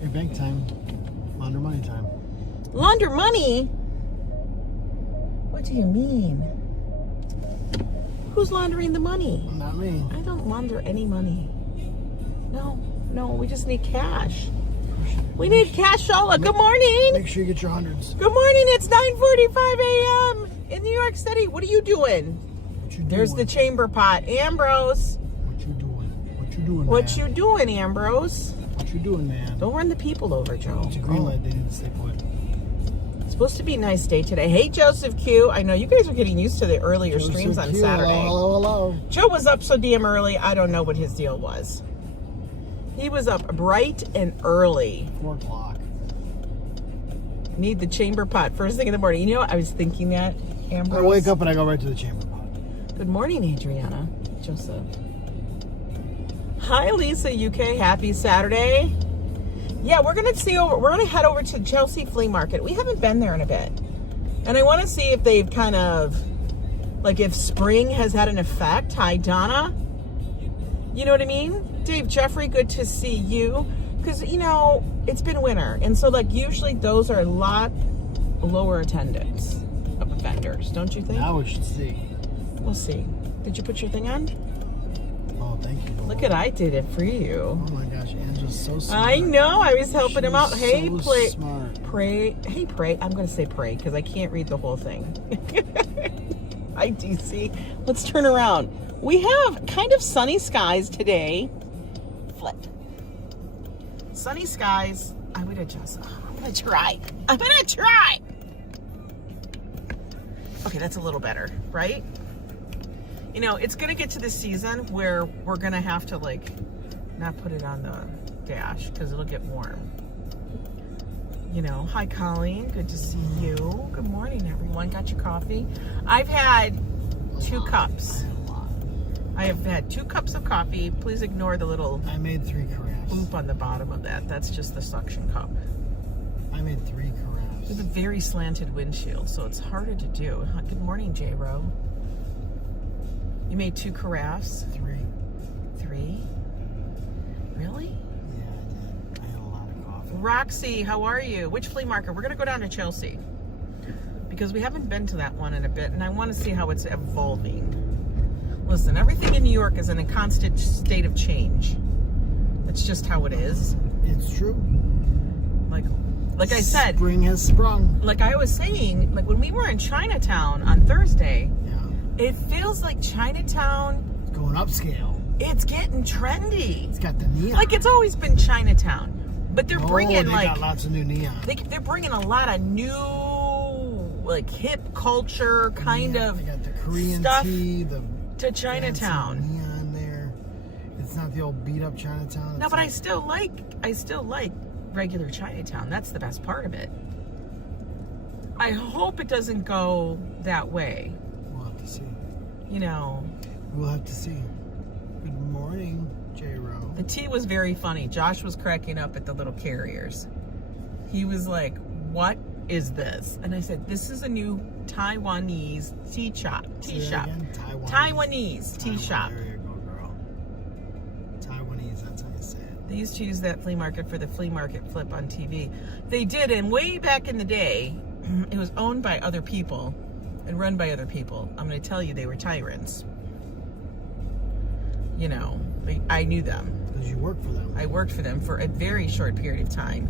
Hey, bank time. Launder money time. Launder money? What do you mean? Who's laundering the money? Not me. I don't launder any money. No, we just need cash. We need cashola. Good morning. Make sure you get your hundreds. Good morning. It's 9:45 a.m. in New York City. What are you doing? What you doing? There's the chamber pot. Ambrose. What you doing? What you doing, What man? you doing, Ambrose? What you doing, man? Don't run the people over, Joe. It's a green light. They need to stay put. It's supposed to be a nice day today. Hey, Joseph Q. I know you guys are getting used to the earlier streams on Saturday. Hello. Joe was up so damn early. I don't know what his deal was. He was up bright and early. 4 o'clock. Need the chamber pot first thing in the morning. You know what? I was thinking that, Ambrose. I wake up and I go right to the chamber pot. Good morning, Adriana. Joseph. Hi, Lisa UK. Happy Saturday. Yeah, we're gonna head over to Chelsea Flea Market. We haven't been there in a bit. And I want to see if they've kind of, like, if spring has had an effect. Hi, Donna. You know what I mean? Dave Jeffrey, good to see you. Because, you know, it's been winter. And so, like, usually those are a lot lower attendance of vendors, don't you think? Now we should see. We'll see. Did you put your thing on? Oh, thank you. Look at, I did it for you. Oh my gosh, Angela's so smart. I know, I was helping him out. She's Hey, so smart. pray. Hey, pray. I'm going to say pray because I can't read the whole thing. Hi, DC. Let's turn around. We have kind of sunny skies today. Flip. Sunny skies. I would adjust. Oh, I'm going to try. Okay, that's a little better, right? You know, it's going to get to the season where we're going to have to, like, not put it on the dash because it'll get warm. You know, hi, Colleen. Good to see you. Good morning, everyone. Got your coffee? I've had 2 cups. I have had 2 cups of coffee. Please ignore the little I made 3 carafes. loop on the bottom of that. That's just the suction cup. I made 3 We carafes. have a very slanted windshield, so it's harder to do. Good morning, J-Ro. You made 2 carafes? 3. 3? Really? Yeah, I did. I had a lot of coffee. Roxy, how are you? Which flea market? We're going to go down to Chelsea because we haven't been to that one in a bit, and I want to see how it's evolving. Listen, everything in New York is in a constant state of change. That's just how it is. It's true. Like I said, spring has sprung. like I was saying, like when we were in Chinatown on Thursday, Yeah. it feels like Chinatown, It's going upscale. it's getting trendy. It's got the neon. Like it's always been Chinatown, but they're bringing they like got lots of new neon. they're bringing a lot of new, like hip culture kind Yeah, of they got the Korean stuff tea, the to Chinatown. fancy neon there. It's not the old beat up Chinatown. No, It's but like, I still like regular Chinatown. That's the best part of it. I hope it doesn't go that way. We'll have to see. You know, We'll have to see. Good morning, J-Ro. the tea was very funny. Josh was cracking up at the little carriers. He was like, "What is this?" And I said, "This is a new Taiwanese tea shop." Say that again? Taiwanese tea shop. There you go, girl. Taiwanese, that's how you say it. They used to use that flea market for the flea market flip on TV. They did, and way back in the day, it was owned by other people and run by other people. I'm going to tell you, they were tyrants. You know, I knew them. Because you work for them. I worked for them for a very short period of time.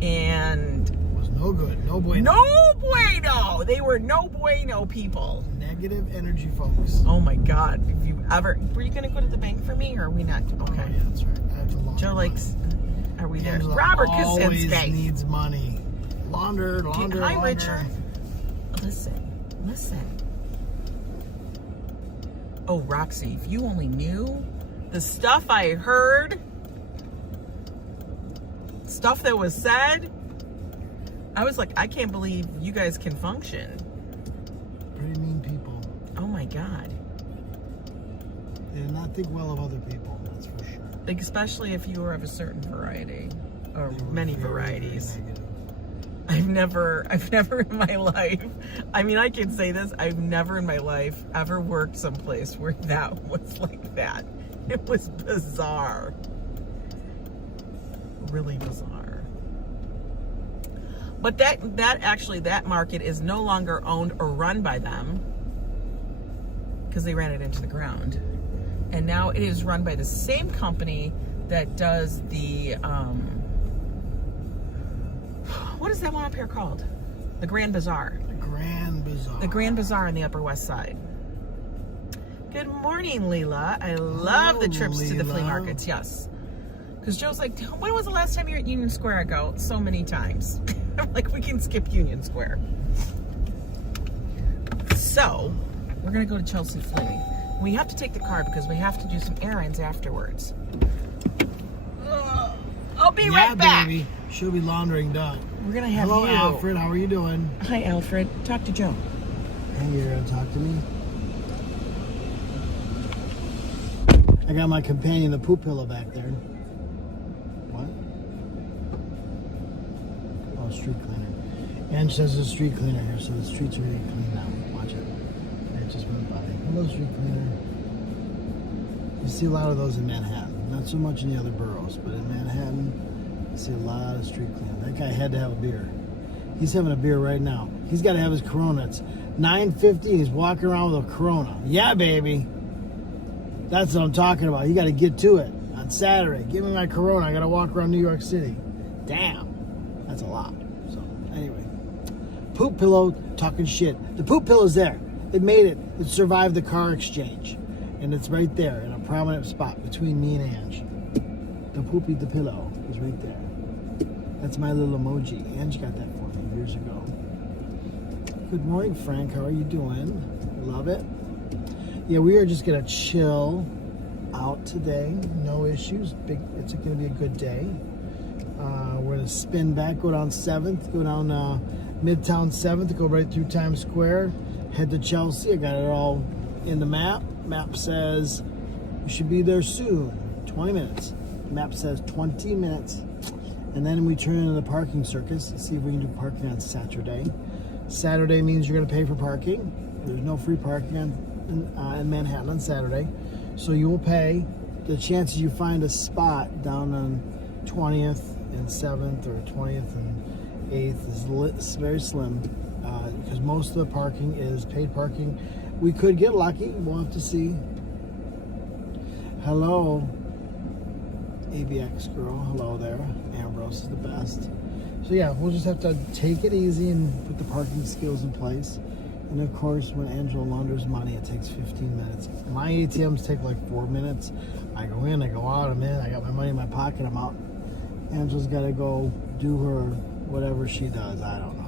And It was no good. No bueno. no bueno! They were no bueno people. Negative energy folks. Oh my God. If you ever, were you going to go to the bank for me or are we not? Okay. Oh, yeah, that's right. I have to launder Joe money. likes, are we there? Angela Robert always Kosinski. needs money. Launder. Hi, Richard. Listen. Oh, Roxy, if you only knew the stuff I heard, stuff that was said, I was like, I can't believe you guys can function. Pretty mean people. Oh my God. They did not think well of other people, that's for sure. Like, especially if you were of a certain variety or They were many very, varieties. very negative. I've never in my life, I mean, I can say this, I've never in my life ever worked someplace where that was like that. It was bizarre. Really bizarre. But that market is no longer owned or run by them because they ran it into the ground. And now it is run by the same company that does the, what is that one up here called? The Grand Bazaar. The Grand Bazaar. The Grand Bazaar on the Upper West Side. Good morning, Lila. I love the trips to the flea markets, yes. Because Joe's like, when was the last time you were at Union Square? I go, so many times. I'm like, we can skip Union Square. So, we're going to go to Chelsea Flea. We have to take the car because we have to do some errands afterwards. I'll be right back. Baby. She'll be laundering done. We're going to have Hello, you. Alfred. How are you doing? Hi, Alfred. Talk to Joe. Hey, you're going to talk to me? I got my companion, the poop pillow, back there. What? Oh, street cleaner. And says there's a street cleaner here, so the streets are really clean now. Watch it. It just went by. Hello, street cleaner. You see a lot of those in Manhattan. Not so much in the other boroughs, but in Manhattan, you see a lot of street cleaning. That guy had to have a beer. He's having a beer right now. He's got to have his Corona. It's 9:50 and he's walking around with a Corona. Yeah, baby. That's what I'm talking about. You got to get to it on Saturday. Give me my Corona. I got to walk around New York City. Damn. That's a lot. So, anyway. Poop pillow talking shit. The poop pillow's there. It made it. It survived the car exchange. And it's right there in a prominent spot between me and Ange. The pillow is right there. That's my little emoji. Ange got that for me years ago. Good morning, Frank. How are you doing? Love it. Yeah, we are just gonna chill out today. No issues. It's gonna be a good day. We're gonna spin back, go down 7th, go down Midtown 7th, go right through Times Square, head to Chelsea. I got it all in the map. Map says we should be there soon. 20 minutes. Map says 20 minutes. And then we turn into the parking circus. See if we can do parking on Saturday. Saturday means you're gonna pay for parking. There's no free parking in Manhattan on Saturday, so you will pay. The chances you find a spot down on 20th and 7th or 20th and 8th is very slim because most of the parking is paid parking. We could get lucky. We'll have to see. Hello, ABX girl. Hello there. Ambrose is the best. So yeah, we'll just have to take it easy and put the parking skills in place. And of course, when Angela launders money, it takes 15 minutes. My ATMs take like 4 minutes. I go in, I go out, I'm in, I got my money in my pocket, I'm out. Angela's got to go do her whatever she does. I don't know.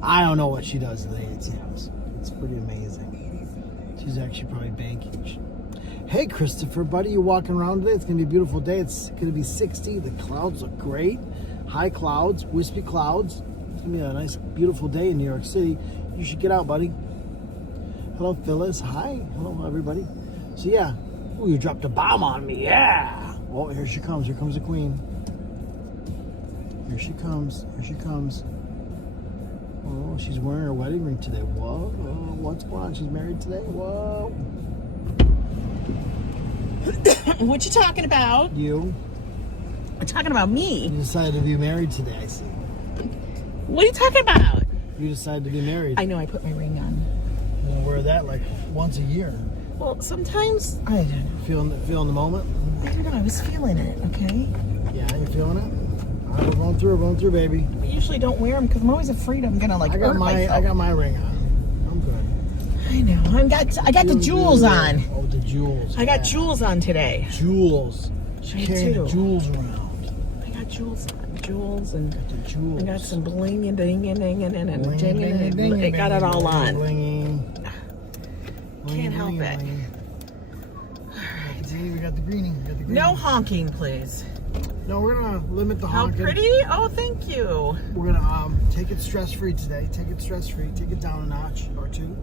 I don't know what she does in the ATMs. It's pretty amazing. She's actually probably banking. Hey, Christopher, buddy, you walking around today? It's going to be a beautiful day. It's going to be 60. The clouds look great. High clouds, wispy clouds. It's going to be a nice, beautiful day in New York City. You should get out, buddy. Hello, Phyllis. Hi. Hello, everybody. So, yeah. Oh, you dropped a bomb on me. Yeah. Oh, here she comes. Here comes the queen. Here she comes. Here she comes. Oh, she's wearing her wedding ring today. Whoa. Oh, what's going on? She's married today? Whoa. What you talking about? You. I'm talking about me. You decided to be married today, I see. What are you talking about? You decided to be married. I know, I put my ring on. We'll wear that like once a year. Well, sometimes, I don't know. Feeling the moment? I don't know, I was feeling it, okay? Yeah, you feeling it? All right, we're going through, baby. I usually don't wear them because I'm always afraid I'm gonna hurt myself. I got my ring on. I'm good. I know. I got the jewels on. Oh, the jewels. I got jewels on today. Jewels. She carried the jewels around. I got jewels on. Jewels and the jewels. I got some bling and ding and ding and ding. I got it all on. Can't help it. We got the greenie. No honking, please. No, we're gonna limit the honking. How pretty! Oh, thank you. We're gonna take it stress-free today. Take it stress-free. Take it down a notch or two.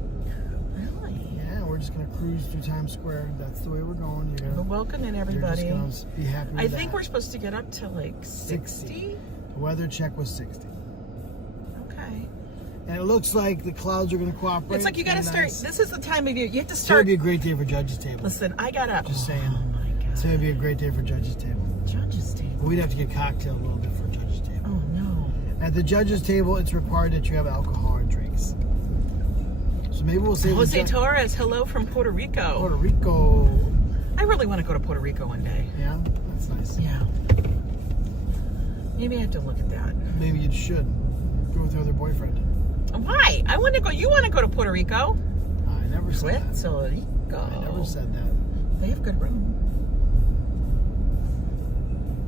Really? Yeah, we're just gonna cruise through Times Square. That's the way we're going. We're welcoming everybody. You're just gonna be happy with I think we're supposed to get up to like 60. The weather check was 60. Okay. And it looks like the clouds are gonna cooperate. It's like you gotta start. This is the time of year. You have to It's start. gonna be a great day for Judge's Table. Listen, I got up. Just saying. Oh my God. It's gonna be a great day for Judge's Table. Judge's Table. We'd have to get cocktail a little bit for Judge's Table. Oh no. At the judges' table, it's required that you have alcohol or drinks. So maybe we'll say Jose Torres, hello from Puerto Rico. Puerto Rico. I really want to go to Puerto Rico one day. Yeah, that's nice. Yeah. Maybe I have to look at that. Maybe you should go with your other boyfriend. Why? I want to go. You want to go to Puerto Rico? I never said that. Puerto Rico. I never said that. They have good rum.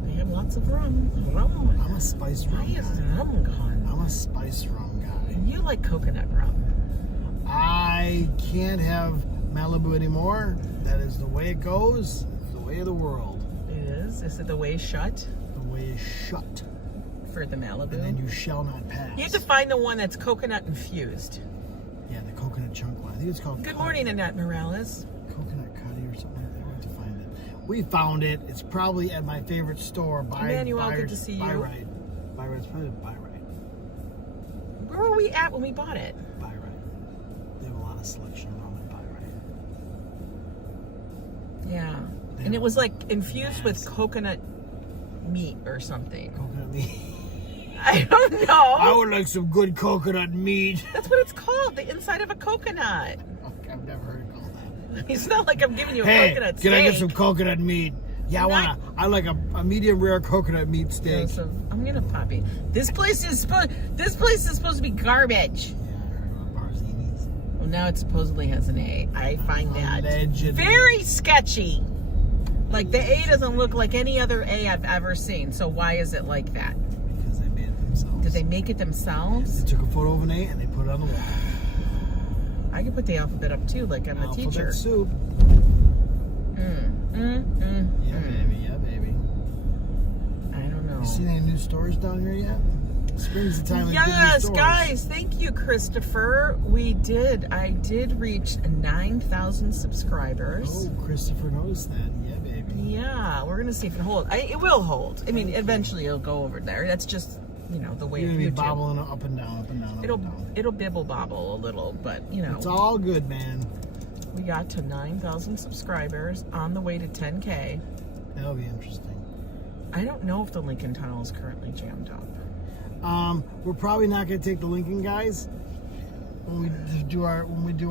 They have lots of rum. Rum. I'm a spice rum Why is guy. rum gone? I'm a spice rum guy. You like coconut rum. I can't have Malibu anymore. That is the way it goes. It's the way of the world. It is. Is it the way shut The way is shut. for the Malibu? And then you shall not pass. You have to find the one that's coconut infused. Yeah, the coconut chunk one. I think it's called Good morning, Annette Morales. Coconut Cuddy or something like that. We have to find it. We found it. It's probably at my favorite store. Emmanuel, good to see you. Buy right. Buy right. It's probably Buy right. Where were we at when we bought it? Buy right. They have a lot of selection around at Buy right. Yeah. They And it have was like infused with nasty coconut meat or something. coconut meat. I don't know. I would like some good coconut meat. That's what it's called, the inside of a coconut. I've never heard it called that. It's not like I'm giving you a Hey, coconut can I get some steak. coconut meat? Yeah, I like a medium rare coconut meat steak. So I'm gonna poppy. This place is supposed to be garbage. Yeah, I heard about Barzini's. Well, now it supposedly has an A. I find that Allegedly. very sketchy. Like the A doesn't look like any other A I've ever seen. So why is it like that? Because they made it themselves. Did they make it themselves? They took a photo of an A and they put it on the wall. I could put the alphabet up too, like I'm a Alphabet teacher. soup. Yeah, baby. Yeah, baby. I don't know. You seen any new stores down here yet? Spring's the time of getting new Yes, stores. guys, thank you, Christopher. I did reach 9,000 subscribers. Oh, Christopher noticed that. Yeah, baby. Yeah, we're gonna see if it holds. It will hold. I mean, eventually it'll go over there. That's just, the way You're of gonna be YouTube. bobbling up and down, up and down, up and down. It'll bibble bobble a little, but It's all good, man. we got to 9,000 subscribers on the way to 10K. That'll be interesting. I don't know if the Lincoln Tunnel is currently jammed up. We're probably not gonna take the Lincoln guys when we do our when they do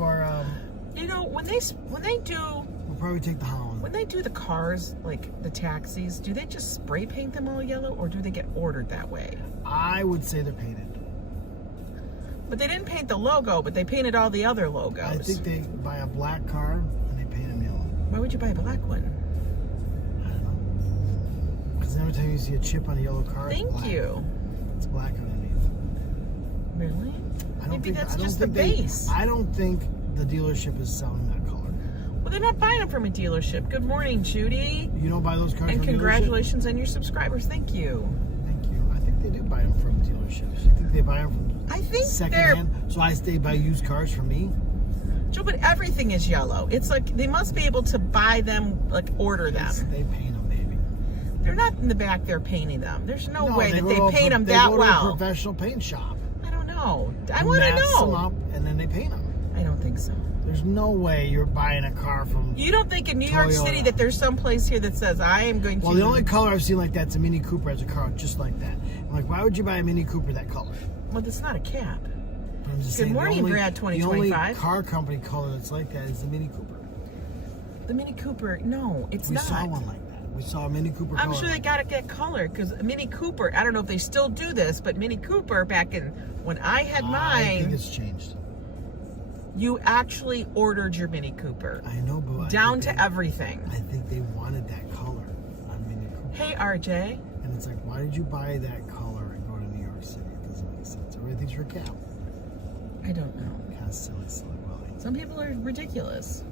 We'll probably take the Holland. when they do the cars, like the taxis, do they just spray paint them all yellow, or do they get ordered that way? I would say they're painted. But they didn't paint the logo, but they painted all the other logos. I think they buy a black car and they paint them yellow. Why would you buy a black one? I don't know. Because every time you see a chip on a yellow car, it's Thank black. you. It's black underneath. Really? I don't Maybe think, that's I don't just the think they- base. I don't think the dealership is selling that color. Well, they're not buying them from a dealership. Good morning, Judy. You don't buy those cars And from congratulations on your subscribers. Thank you. dealership? Thank you. I think they do buy them from dealerships. You think they buy them from I think secondhand? So I stay buy used cars from me? Joe, but everything is yellow. It's like they must be able to buy them, like order them. Yes, they paint them, baby. They're not in the back there painting them. There's no way that go they to a paint them they that go to a well. professional paint shop. I don't know. I Who want to mats them know. up and then they paint them. I don't think so. There's no way you're buying a car from. You don't think in New York Toyota. City that there's some place here that says I am going to? Well, the only color I've seen like that's a Mini Cooper as a car just like that. I'm like, why would you buy a Mini Cooper that color? Well, it's not a cab. But I'm just Good saying, morning, Brad, The 2025. only car company color that's like that is the Mini Cooper. The Mini Cooper, no, it's We not. saw one like that. We saw a Mini Cooper I'm color. sure they got to get color because Mini Cooper. I don't know if they still do this, but Mini Cooper back in when I had I think mine, it's changed. you actually ordered your Mini Cooper I know, but down I to think they, everything. I think they wanted that color on Mini Cooper. Hey, RJ. And it's like, why did you buy that color and go to New York City? It doesn't make sense. Everything's for cap. I don't know. Kind of silly, Willie. Some people are ridiculous.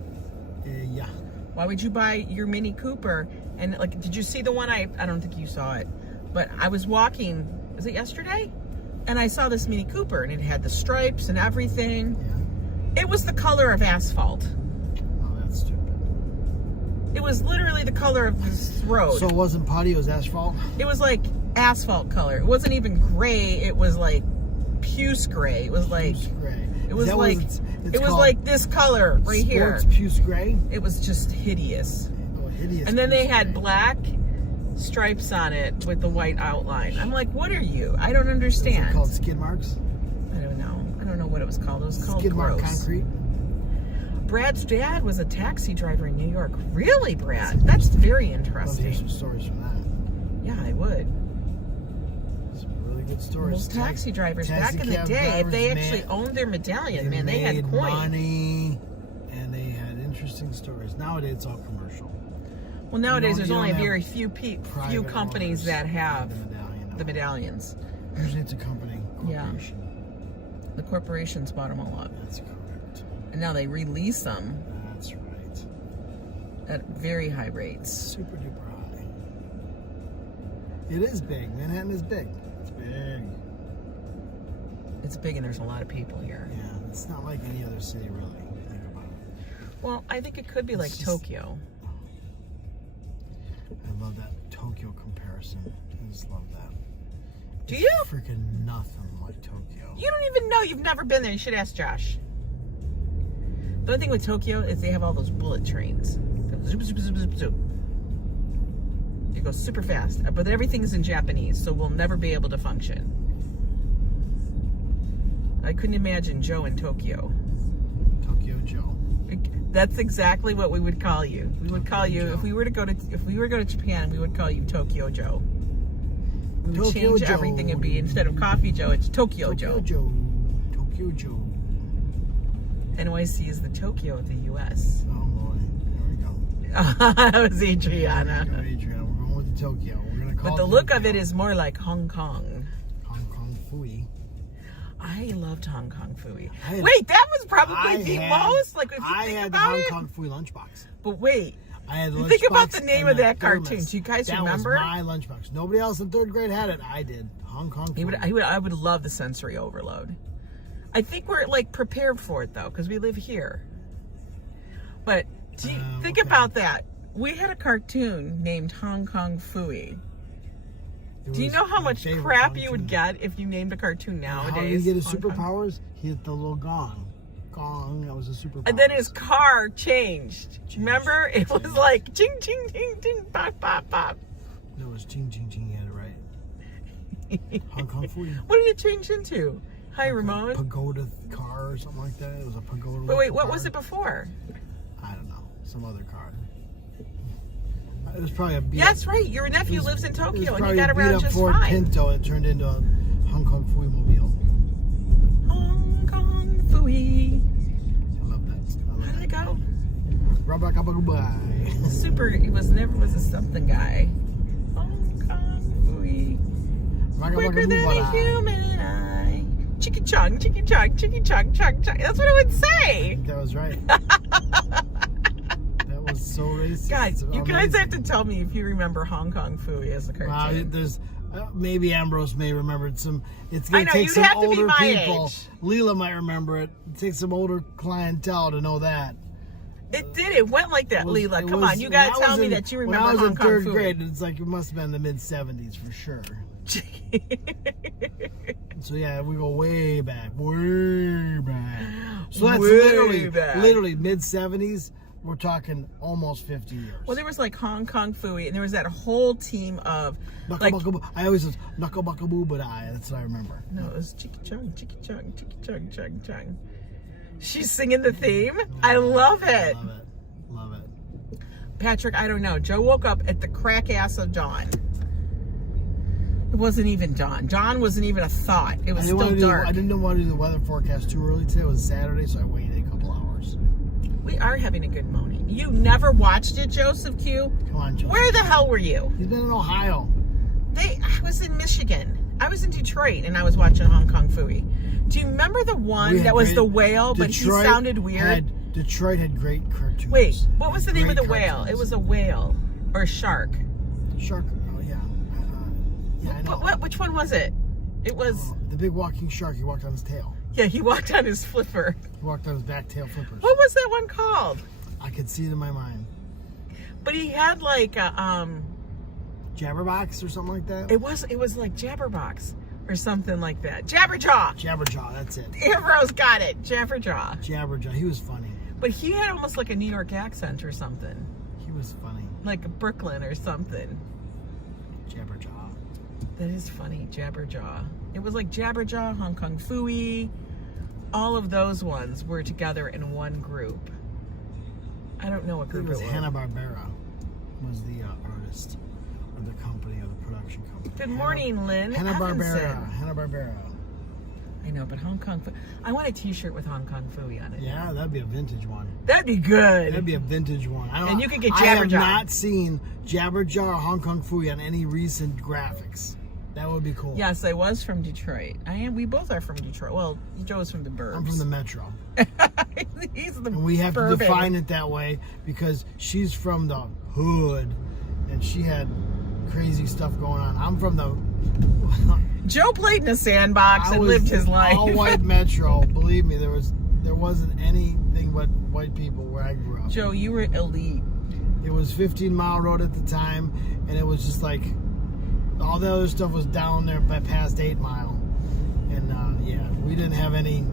Yeah. Why would you buy your Mini Cooper? And like, did you see the one? I don't think you saw it, but I was walking. Was it yesterday? And I saw this Mini Cooper, and it had the stripes and everything. Yeah. It was the color of asphalt. Oh, that's stupid. It was literally the color of this road. So it wasn't putty, it was asphalt? It was like asphalt color. It wasn't even gray. It was like puce gray. It was like Puce gray. it was Is that like what it's it was called? like this color right here. Sports puce gray? It was just hideous. Oh, hideous. And then they puce had gray. black stripes on it with the white outline. I'm like, what are you? I don't understand. Is it called skid marks? I don't know. I don't know what it was called. It was called skid mark gross. concrete. Brad's dad was a taxi driver in New York. Really, Brad? That's very I'd love to hear some interesting. stories from that. Yeah, I would. Some really good stories. Those taxi drivers taxi back in the cab day, if drivers they actually owned their medallion, man, they had made coin. money, and they had interesting stories. Nowadays, it's all commercial. Well, nowadays there's you only don't very have few private companies owners that have the medallion. the medallions. Usually it's a company, Yeah. corporation. The corporations bought them all up, That's correct. and now they release them That's right. at very high rates. Super duper high. It is big. Manhattan is big. It's big. It's big, and there's a lot of people here. Yeah, it's not like any other city, really. Think about it. Well, I think it could be like It's just- Tokyo. I love that Tokyo comparison. I just love that. Do It's you? Freaking nothing like Tokyo. You don't even know. You've never been there. You should ask Josh. The only thing with Tokyo is they have all those bullet trains. Zoop, zoop, zoop, zoop, zoop. It goes super fast, but everything is in Japanese, so we'll never be able to function. I couldn't imagine Joe in Tokyo. Tokyo Joe. That's exactly what we would call you. We would call you Joe. if we were to go to Japan. We would call you Tokyo Joe. We would Tokyo change Joe. everything and be instead of Coffee Joe, it's Tokyo Joe. Tokyo Joe. NYC is the Tokyo of the U.S. Oh boy, here we go. That was Here Adriana. we go, Adriana. We're going with the Tokyo. We're gonna call But the it look of Tokyo. it is more like Hong Kong. Hong Kong Fui. I loved Hong Kong Fooey. I had- Wait, that was probably I the had- most, like, if you I think had the about Hong it. Kong Fui lunchbox. But wait, I had the think about lunchbox the name and of that a cartoon. thermos. Do you guys that remember? was my lunchbox. Nobody else in 3rd grade had it. I did. Hong Kong Fui. I would love the sensory overload. I think we're, like, prepared for it, though, because we live here. But think okay. about that. We had a cartoon named Hong Kong Fooey. It Do you was know how my much favorite crap you would cartoon. get if you named a cartoon nowadays? How did he get his Hong Kong? superpowers? He hit the little gong. Gong, that was a superpower. And then his car changed. Remember? It was like ching, ching, ching, ching, pop, pop, pop. That was ching, ching, ching. You had it right. Hong Kong Fui. What did it change into? Hi, Ramon. Pagoda car or something like that. It was a pagoda. But wait, what car. was it before? I don't know. Some other car. It was probably a beat That's right. Your nephew lives in it was Tokyo, and he probably got a around beat-up just Ford fine. Pinto. It turned into a Hong Kong Fui mobile. Hong Kong Fooey. I love that. I love How did it that. go? Rabba-kabba-goodbye. Super. He never was a something guy. Hong Kong Fooey. Quicker than a human eye. Chicky chung, chicky chung, chicky chung, chung, chung. That's what it would say. That was right. That was so racist. Guys, you guys Amazing. have to tell me if you remember Hong Kong Fooey as a cartoon. There's maybe Ambrose may remember it. It's I gonna know, take you'd some have to be older my people. age. Lila might remember it. It takes some older clientele to know that. It did. It went like that, It was- Lila. it Come was- on, you when gotta I tell was me in- that you remember When I was Hong in Kong 3rd Fooey. grade, it's like it must have been the mid-70s for sure. So yeah, we go way back. So that's Way back. literally mid-70s. We're talking almost 50 years. Well, there was like Hong Kong Fooey, and there was that whole team of like. I always was knuckle bucka boo, but that's what I remember. No, it was chicky chung, chicky chung, chicky chung, chung, chung. She's singing the theme. I love it. Love it. Love it. Patrick, I don't know. Joe woke up at the crack ass of dawn. It wasn't even dawn. Dawn wasn't even a thought. It was still dark. I didn't want to do the weather forecast too early today. It was Saturday, so I waited a couple hours. We are having a good morning. You never watched it, Joseph Q? Come on, Joe. Where the hell were you? He's been in Ohio. I was in Michigan. I was in Detroit, and I was watching Hong Kong Fooey. Do you remember the one that was the whale, but he sounded weird? Detroit had great cartoons. Wait, what was the name of the Great whale? cartoons. It was a whale or a shark. Shark. Oh yeah. Yeah, I know. Which one was it? It was. The big walking shark. He walked on his tail. Yeah, he walked on his flipper. He walked on his back tail flippers. What was that one called? I could see it in my mind. But he had like a Jabberbox or something like that. It was like Jabberbox or something like that. Jabberjaw. Jabberjaw. That's it. Ambrose got it. Jabberjaw. Jabberjaw. He was funny. But he had almost like a New York accent or something, He was funny. like a Brooklyn or something. Jabberjaw. That is funny, Jabberjaw. It was like Jabberjaw, Hong Kong Phooey. All of those ones were together in one group. I don't know what group it was. Hanna-Barbera was the artist, or the company, or the production company. Good morning, Lynn. Hanna-Barbera. Hanna-Barbera. I know, but Hong Kong I want a t-shirt with Hong Kong Phooey on it. Yeah, that'd be a vintage one. That'd be good. That'd be a vintage one. And you could get Jabberjaw. I have not seen Jabberjaw or Hong Kong Phooey on any recent graphics. That would be cool. Yes, I was from Detroit. We both are from Detroit. Well, Joe's from the burbs. I'm from the metro. He's the And we have bourbon. to define it that way because she's from the hood and she had crazy stuff going on. I'm from the... Joe played in a sandbox and lived his life. All white metro. Believe me, there wasn't anything but white people where I grew up. Joe, you were elite. It was 15 Mile Road at the time, and it was just like all the other stuff was down there by past 8 Mile. And yeah, we didn't have any.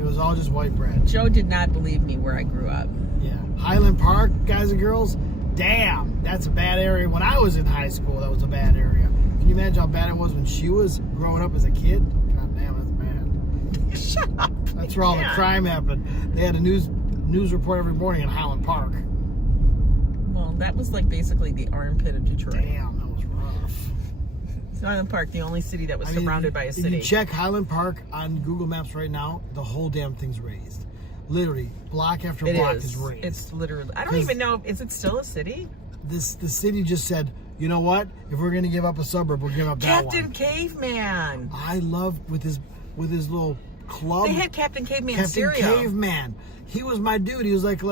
It was all just white bread. Joe did not believe me where I grew up. Yeah, Highland Park, guys and girls. Damn, that's a bad area. When I was in high school, that was a bad area. Can you imagine how bad it was when she was growing up as a kid? God damn, that's bad. Shut up. That's where all the crime happened. They had a news report every morning in Highland Park. Well, that was like basically the armpit of Detroit. Damn, that was rough. Highland Park, the only city that was surrounded by a city. If you check Highland Park on Google Maps right now, the whole damn thing's raised. Literally, block after block is raised. It's literally. I don't even know. Is it still a city? The city just said, you know what? If we're gonna give up a suburb, we're giving up that one. Captain Caveman. I love with his little club. They had Captain Caveman cereal. Captain Caveman. He was my dude. He was like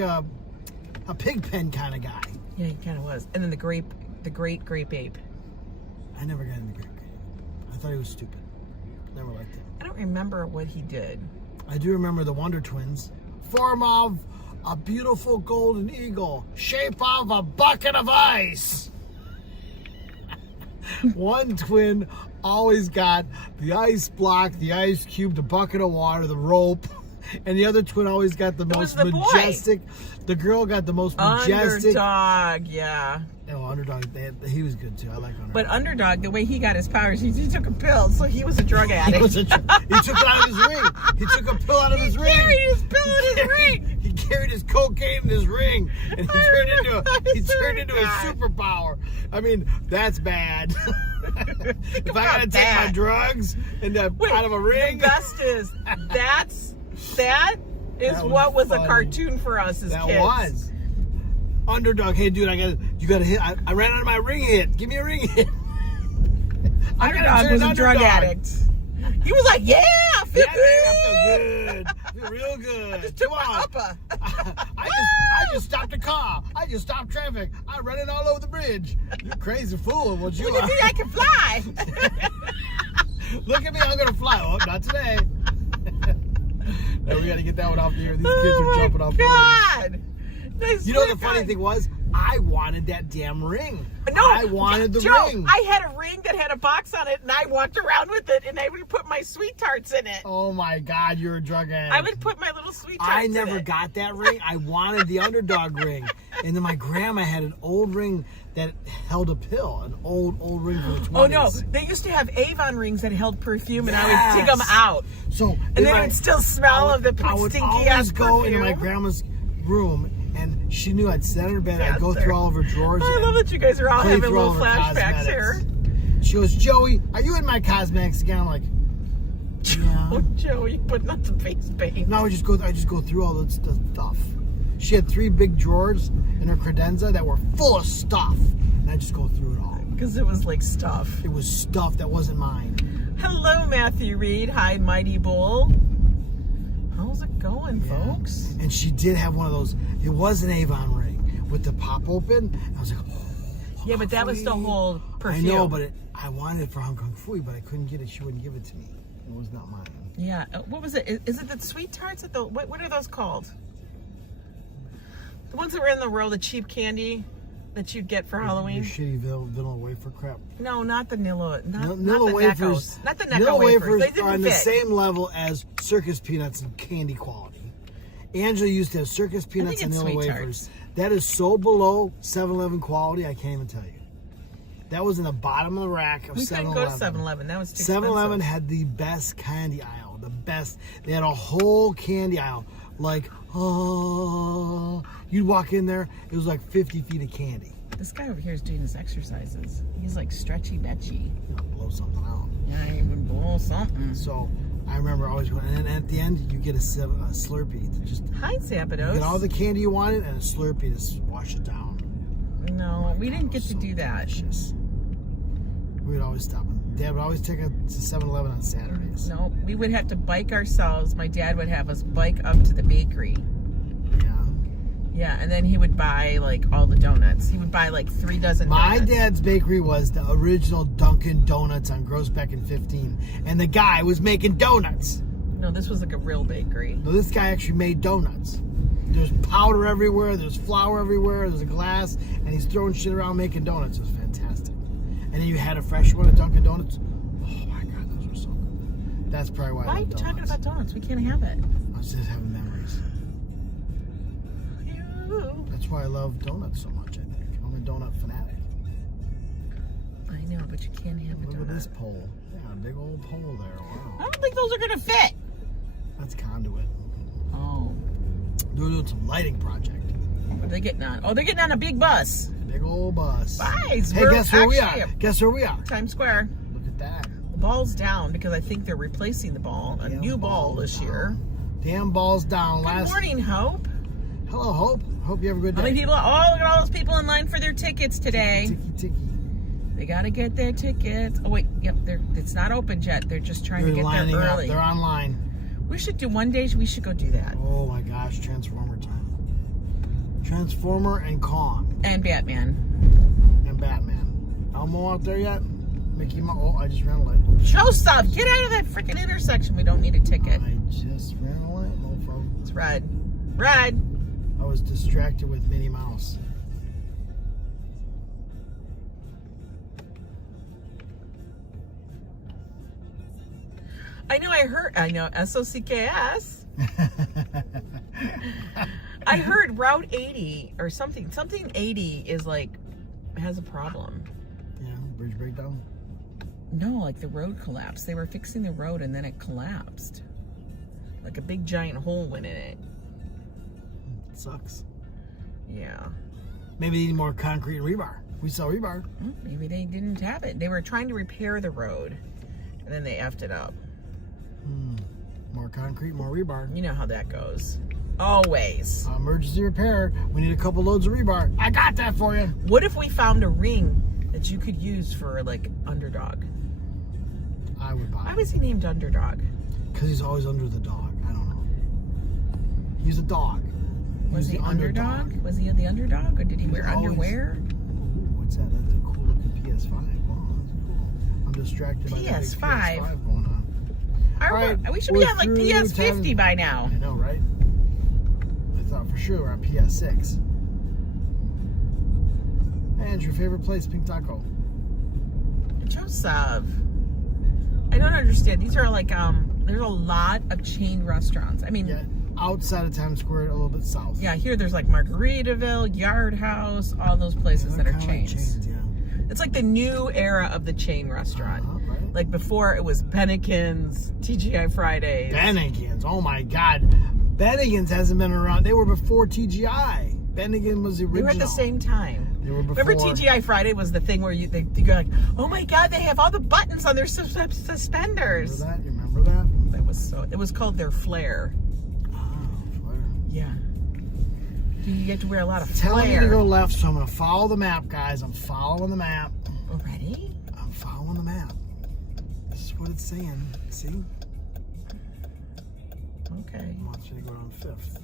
a pig pen kind of guy. Yeah, he kind of was. And then the great grape ape. I never got into grape ape. I thought he was stupid. Never liked him. I don't remember what he did. I do remember the Wonder Twins. Form of a beautiful golden eagle. Shape of a bucket of ice. One twin always got the ice block, the ice cube, the bucket of water, the rope. And the other twin always got the most majestic. The girl got the most majestic. Underdog, yeah. Oh, Underdog. He was good too. I like Underdog. But Underdog, the way he got his powers, he took a pill, so he was a drug addict. He took it out of his ring. He took a pill out of his ring. He carried his pill in his ring. He carried his cocaine in his ring, and he turned into a superpower. I mean, that's bad. If I gotta take my drugs and out of a ring, the best is that what was funny. A cartoon for us as kids. That was Underdog. Hey, dude, you gotta hit. I ran out of my ring hit. Give me a ring hit. Underdog was a drug addict. He was like, yeah, I feel good. I feel real good. I just took my upper. I just stopped a car. I just stopped traffic. I ran it all over the bridge. You crazy fool. What you Look at me, I can fly. Look at me, I'm gonna fly. Oh, not today. No, we gotta get that one off the air. These kids are jumping off the God. You know the funny thing was? I wanted that damn ring. No, I wanted the Joe, ring. I had a ring that had a box on it, and I walked around with it, and I would put my sweet tarts in it. Oh my God, you're a drug addict. I would put my little sweet tarts in it. I never got that ring. I wanted the Underdog ring. And then my grandma had an old ring that held a pill. An old ring from the 20s. Oh no, they used to have Avon rings that held perfume, and I would take them out. So and then I would still smell of the stinky ass perfume. I would always go into my grandma's room, and she knew I'd sit on her bed. I'd go through all of her drawers. I love that you guys are all having little flashbacks here. She goes, Joey, are you in my cosmetics again? I'm like, yeah. Oh, Joey, putting on some face paint. No, I just go through all the stuff. She had 3 big drawers in her credenza that were full of stuff, and I just go through it all. Because it was like stuff. It was stuff that wasn't mine. Hello, Matthew Reed. Hi, Mighty Bull. How's it going, folks? And she did have one of those. It was an Avon ring with the pop open. I was like, oh, yeah, but that was the whole perfume. I know, but I wanted it for Hong Kong Phooey, but I couldn't get it. She wouldn't give it to me. It was not mine. Yeah. What was it? Is it the sweet tarts? What are those called? The ones that were in the row, the cheap candy that you'd get for Halloween. Your shitty vanilla wafer crap. No, not the Nilla. Not Nilla the wafers. Necco. Not the Necco Nilla wafers. wafers are on the same level as Circus Peanuts in candy quality. Angela used to have Circus Peanuts and Nilla wafers. That is so below 7-Eleven quality, I can't even tell you. That was in the bottom of the rack of 7-Eleven. We couldn't go to 7-Eleven. That was too 7-Eleven expensive. had the best candy aisle. The best. They had a whole candy aisle. Like, oh, you'd walk in there, it was like 50 feet of candy. This guy over here is doing his exercises. He's like stretchy betchy. Blow something out. Yeah, he would blow something. So I remember always going, and then at the end, you get a Slurpee. To just Hi, Szabados. get all the candy you wanted and a Slurpee to wash it down. No, we didn't get to do that. Delicious. We'd always stop. Dad would always take us to 7-Eleven on Saturdays. No, we would have to bike ourselves. My dad would have us bike up to the bakery. Yeah. Yeah, and then he would buy like all the donuts. He would buy like 3 dozen My donuts. dad's bakery was the original Dunkin' Donuts on Groesbeck and 15. And the guy was making donuts. No, this was like a real bakery. No, this guy actually made donuts. There's powder everywhere. There's flour everywhere. There's a glass. And he's throwing shit around making donuts. It was fantastic. And then you had a fresh one at Dunkin' Donuts. Oh my God, those were so good. That's probably why I Why are love you donuts. talking about donuts? We can't have it. I was just having memories. That's why I love donuts so much, I think. I'm a donut fanatic. I know, but you can't have a Look donut. at this pole. Yeah, a big old pole there. Wow. I don't think those are going to fit. That's conduit. Oh. They're doing some lighting project. What are they getting on? Oh, they're getting on a big bus. Big old bus. Guys, Hey, we're guess where we actually are? at Guess where we are? Times Square. Look at that. The ball's down because I think they're replacing the ball. A Damn new ball ball's this year. down. Damn ball's down. Good morning, Hope. Hello, Hope. Hope you have a good day. How many people? Oh, look at all those people in line for their tickets today. Ticky, ticky. They got to get their tickets. Oh, wait. Yep. It's not open yet. They're just trying They're to get lining there up. early. They're online. We should do one day. We should go do that. Oh my gosh, Transformer time. Transformer and Kong And Batman. and Batman. Elmo out there yet? Mickey Mouse. Oh, I just ran a light. Show stuff. Get out of that freaking intersection. We don't need a ticket. I just ran a light, mofo. It's red. Red. I was distracted with Minnie Mouse. I know SOCKS. I heard Route 80 or something 80 is like, has a problem. Yeah, bridge breakdown. No, like the road collapsed. They were fixing the road and then it collapsed. Like a big giant hole went in it. It sucks. Yeah. Maybe they need more concrete and rebar. We sell rebar. Well, maybe they didn't have it. They were trying to repair the road and then they effed it up. More concrete, more rebar. You know how that goes. Always. Emergency repair. We need a couple loads of rebar. I got that for you. What if we found a ring that you could use for like Underdog? I would buy Why it. was he named Underdog? Because he's always under the dog. I don't know. He's a dog. Was He's he the underdog? Was he the underdog, or did he wear always- underwear? Ooh, what's that? That's a cool looking PS5. Wow, that's cool. I'm distracted by the big PS5 PS5 going on. All right, We should be we're on like through PS50 time. by now. I know, right? I thought for sure we're on PS6. And your favorite place, Pink Taco. Joseph, I don't understand. These are like there's a lot of chain restaurants. I mean, Yeah, outside of Times Square, a little bit south. yeah, here there's like Margaritaville, Yard House, all those places that are kinda like chains. yeah. It's like the new era of the chain restaurant. Right? Like before, it was Bennigan's, TGI Fridays. Bennigan's, oh my God. Bennigan's hasn't been around. They were before TGI. Bennigan was the original. They were at the same time. They were before. Remember TGI Friday was the thing where you go like, oh my God, they have all the buttons on their suspenders. Remember that? You remember that? It was called their flair. Oh, flare. Yeah. You get to wear a lot of Telling me flair. to go left, so I'm going to follow the map, guys. I'm following the map. Already? I'm following the map. This is what it's saying. See? Okay. I want you to go down 5th.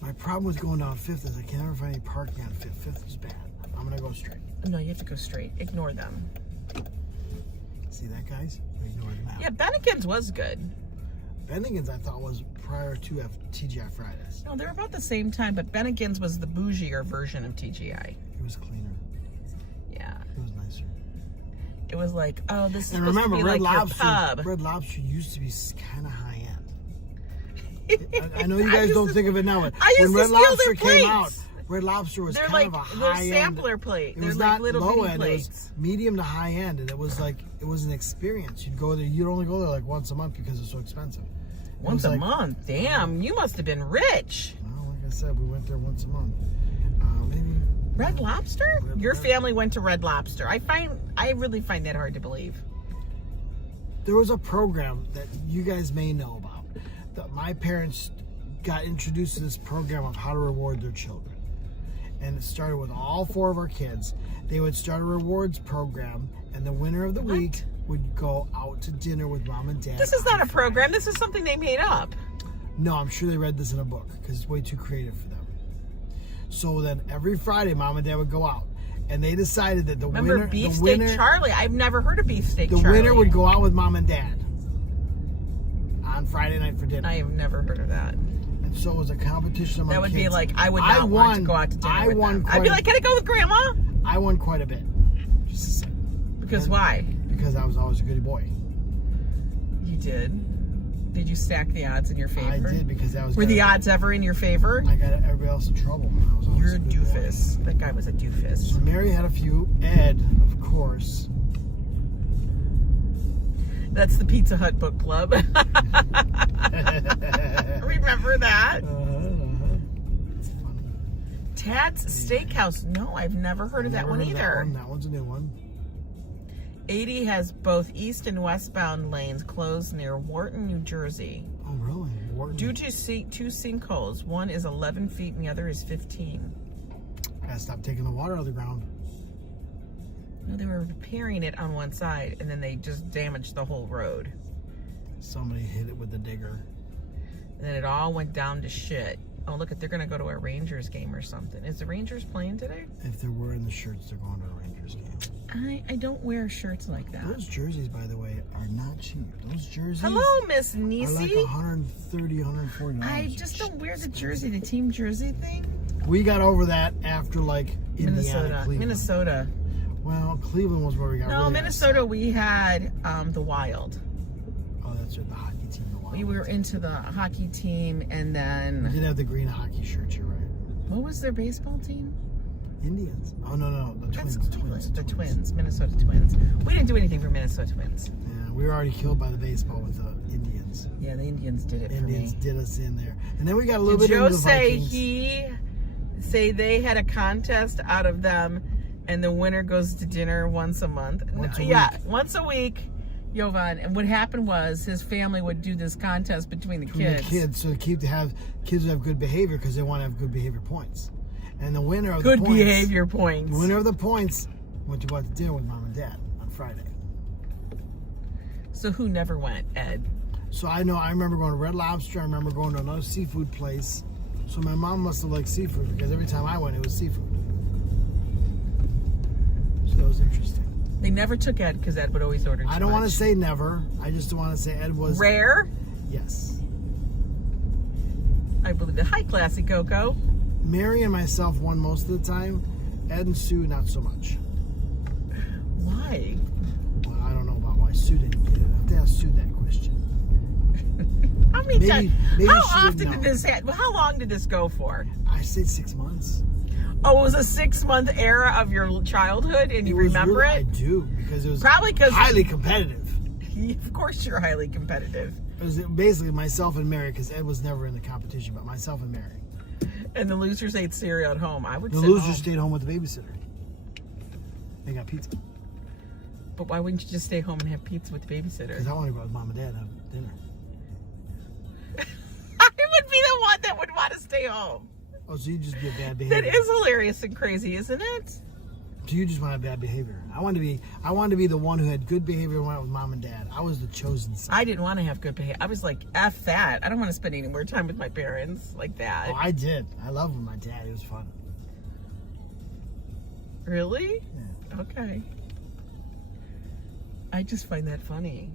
My problem with going down 5th is I can never find any parking on 5th. 5th is bad. I'm going to go straight. No, you have to go straight. Ignore them. See that, guys? Ignore the map. Yeah, Bennigan's was good. Bennigan's, I thought, was prior to TGI Fridays. No, they're about the same time, but Bennigan's was the bougier version of TGI. It was cleaner. Yeah. It was nicer. It was like, oh, this is And supposed remember, to be Red like Lobster. your pub. Red Lobster used to be kind of high end. I know you guys don't think of it now, but I when used to Red steal Lobster their came out, plates. Red Lobster was They're kind like of a they're high end. sampler plate. It They're was like not little low bitty end. plates. It was medium to high end, and it was an experience. You'd go there. You'd only go there like once a month because it's so expensive. Once a month? Damn, you must have been rich. Well, like I said, we went there once a month. Maybe. Red Lobster? Your Lobster. family went to Red Lobster. I really find that hard to believe. There was a program that you guys may know about. That my parents got introduced to this program of how to reward their children. And it started with all 4 of our kids. They would start a rewards program, and the winner of the week would go out to dinner with mom and dad. This is not a program. This is something they made up. No, I'm sure they read this in a book because it's way too creative for them. So then every Friday, mom and dad would go out, and they decided that the winner, Beefsteak Charlie? I've never heard of Beefsteak Charlie. The winner would go out with mom and dad on Friday night for dinner. I have never heard of that. And so it was a competition among That would kids. be like, I would not want to go out to dinner with them. I'd be like, can I go with Grandma? I won quite a bit. Just a second. Because why? Because I was always a goody boy. You did? Did you stack the odds in your favor? I did because I was. Were the odds ever in your favor? I got everybody else in trouble. I was always You're a good boy. doofus. That guy was a doofus. So Mary had a few. Ed, of course. That's the Pizza Hut book club. Remember that? It's funny. Tad's Steakhouse. No, I've never heard of that one either. That one's a new one. 80 has both east and westbound lanes closed near Wharton, New Jersey. Oh, really? Wharton. Due to 2 sinkholes. One is 11 feet and the other is 15. Gotta stop taking the water out of the ground. No, they were repairing it on one side and then they just damaged the whole road. Somebody hit it with the digger. And then it all went down to shit. Oh, look, they're going to go to a Rangers game or something. Is the Rangers playing today? If they're wearing the shirts, they're going to a Rangers game. I don't wear shirts like that. Those jerseys, by the way, are not cheap. Those jerseys Hello, Miss are Nisi. like $130, $140. I just don't wear the jersey, the team jersey thing. We got over that after, like, Indiana, Cleveland. Minnesota. Well, Cleveland was where we got No, really Minnesota, upset. we had the Wild. Oh, that's right, the hockey team, the Wild. We were into the hockey team, and We then... did have the green hockey shirt, you're right. What was their baseball team? Indians. Oh, no, the That's Twins. Cleveland. The Twins. Minnesota Twins. We didn't do anything for Minnesota Twins. Yeah, we were already killed by the baseball with the Indians. Yeah, the Indians did it Indians for me. did us in there. And then we got a little Did bit Joe into the say Vikings. they had a contest out of them and the winner goes to dinner once a month? Once a once a week, Jovan. And what happened was his family would do this contest between the kids. So to have kids who have good behavior because they want to have good behavior points. And the winner of Good the points, behavior points. The winner of the points went to go out to dinner with mom and dad on Friday. So who never went, Ed? So I remember going to Red Lobster. I remember going to another seafood place. So my mom must have liked seafood because every time I went, it was seafood. So that was interesting. They never took Ed because Ed would always order too I don't want much. to say never. I just want to say Ed was... Rare? Yes. I believe it. Hi, Classy Coco. Mary and myself won most of the time. Ed and Sue, not so much. Why? Well, I don't know about why Sue didn't get it. I have to ask Sue that question. How many times? maybe How she would often know. did this happen? How long did this go for? I said 6 months. Oh, it was a 6-month era of your childhood, and you was remember really- it? I do, because it was Probably 'cause- highly competitive. Of course, you're highly competitive. It was basically myself and Mary, because Ed was never in the competition, but myself and Mary. And the losers ate cereal at home. I would. The sit losers home. stayed home with the babysitter. They got pizza. But why wouldn't you just stay home and have pizza with the babysitter? Because I want to go with mom and dad and have dinner. I would be the one that would want to stay home. Oh, so you just be a bad behavior. That is hilarious and crazy, isn't it? So you just want to have bad behavior. I wanted to be the one who had good behavior and went out with mom and dad. I was the chosen son. I didn't want to have good behavior. I was like, F that. I don't want to spend any more time with my parents like that. Oh, I did. I loved with my dad. It was fun. Really? Yeah. Okay. I just find that funny.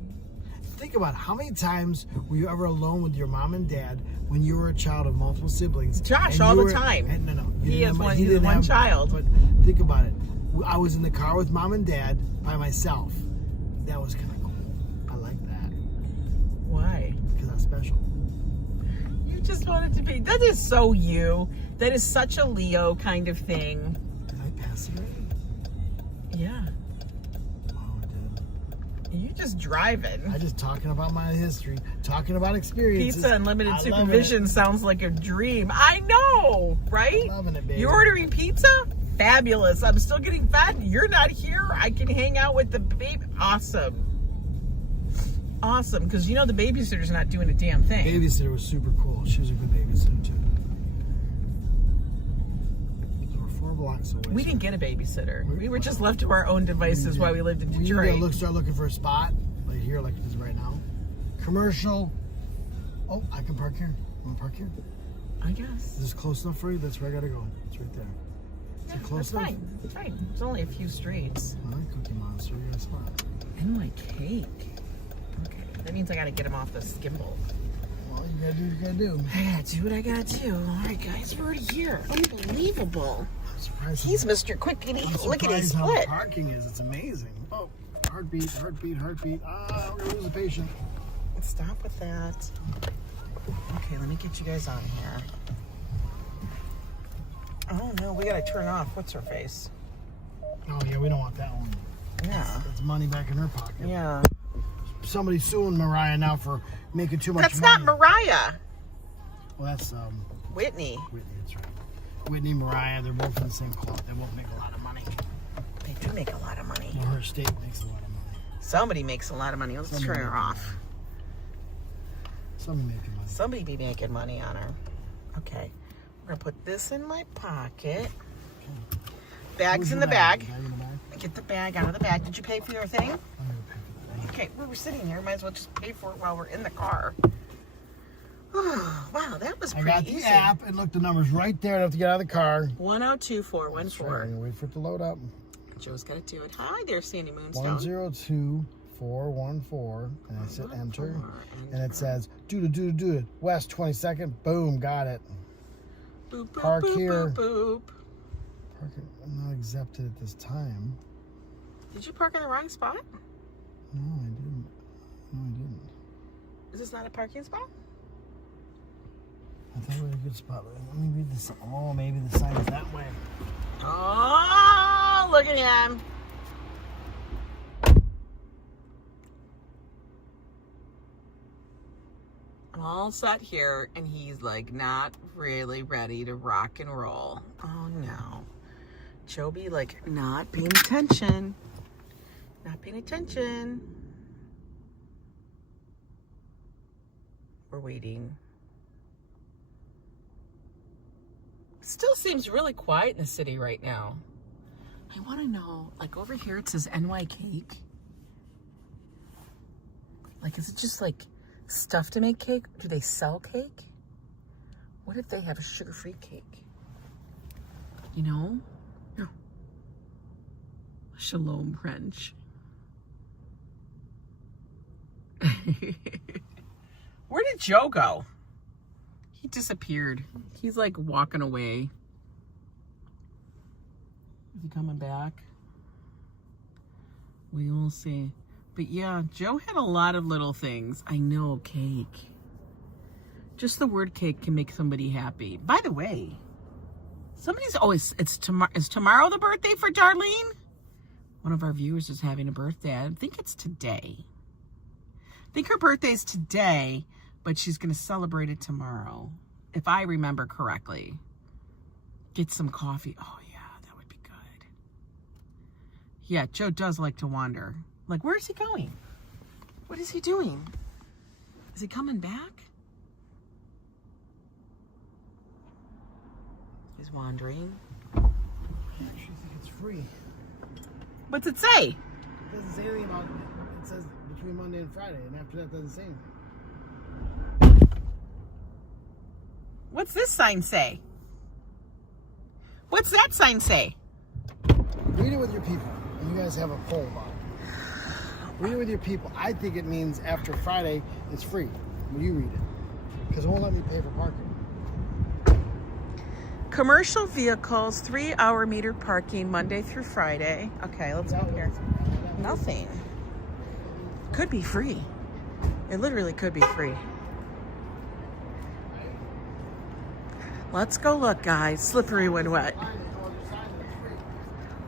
Think about how many times were you ever alone with your mom and dad when you were a child of multiple siblings? Josh, and all you the time. And no. He has one. He He's didn't one have- child. But think about it. I was in the car with mom and dad by myself. That was kind of cool. I like that Why? because I'm special. You just wanted to be. That is so you. That is such a Leo kind of thing. Did I pass it already? Yeah. Oh, dude. You're just driving. I just talking about my history, talking about experiences. Pizza Unlimited Supervision sounds like a dream. I know, right? Loving it, baby. You're ordering pizza? Fabulous. I'm still getting fed. You're not here. I can hang out with the baby. Awesome. Awesome, because you know the babysitter's not doing a damn thing. Babysitter was super cool. She was a good babysitter too. So we're 4 blocks away. We didn't get a babysitter. We were just left to our own devices while we lived in Detroit. We start looking for a spot, like here, like it is right now. Commercial. Oh, I can park here. You want to park here? I guess. Is this close enough for you? That's where I gotta go. It's right there. Is it close enough? Fine. It's fine. It's only a few streets. All right, Cookie Monster, you got a spot. And my cake. Okay, that means I gotta get him off the skimble. Well, you gotta do what you gotta do. I gotta do what I gotta do. All right, guys, we're already here. Unbelievable. I'm surprised. He's Mr. Quickity. Look at his how foot. the parking is. It's amazing. Oh, heartbeat, heartbeat, heartbeat. Ah, we're gonna lose a patient. Stop with that. Okay, let me get you guys on here. Oh no, we gotta turn off. What's her face? Oh yeah, we don't want that one. Yeah. That's money back in her pocket. Yeah. Somebody's suing Mariah now for making too much That's money. not Mariah. Well, that's Whitney. Whitney, that's right. Whitney, Mariah, they're both in the same club. They both make a lot of money. They do make a lot of money. Well, her estate makes a lot of money. Somebody makes a lot of money. Let's turn her off. Somebody making money. Somebody be making money on her. Okay. We're gonna put this in my pocket. Bag's in the bag. Bag in the bag? Get the bag out of the bag. Did you pay for your thing? I'm gonna pay for the thing. Okay, we were sitting here. Might as well just pay for it while we're in the car. Wow, that was pretty I got the easy. app and look, the number's right there. I don't have to get out of the car. 102414. That's right. I'm gonna wait for it to load up. Joe's got to do it. Hi there, Sandy Moonstone. 102414, and I said enter, and it says do it. West 22nd. Boom, got it. Boop, boop, Park boop, here. Boop, boop. Parking. I'm not accepted at this time. Did you park in the wrong spot? No, I didn't. Is this not a parking spot? I thought we had a good spot. Let me read this. Oh, maybe the sign is that way. Oh, look at him. I'm all set here, and he's like not really ready to rock and roll. Oh no. Joby like not paying attention. Not paying attention. We're waiting. Still seems really quiet in the city right now. I want to know, like over here it says NY cake. Like, is it just like stuff to make cake? Do they sell cake? What if they have a sugar-free cake? You know? No. Shalom French. Where did Joe go? He disappeared. He's like walking away. Is he coming back? We will see. But yeah, Joe had a lot of little things. I know, cake. Just the word cake can make somebody happy. By the way, somebody's always, is tomorrow the birthday for Darlene? One of our viewers is having a birthday. I think it's today. I think her birthday's today, but she's going to celebrate it tomorrow, if I remember correctly. Get some coffee. Oh, yeah, that would be good. Yeah, Joe does like to wander. Like, where is he going? What is he doing? Is he coming back? He's wandering. I actually think it's free. What's it say? It doesn't say anything about it. It says between Monday and Friday, and after that, it doesn't say anything. What's this sign say? What's that sign say? Read it with your people, and you guys have a poll about it. Read it with your people. I think it means after Friday, it's free. When you read it. Because it won't let me pay for parking. Commercial vehicles, 3-hour metered parking, Monday through Friday. Okay, let's go here. Nothing. Could be free. It literally could be free. Let's go look, guys. Slippery when wet.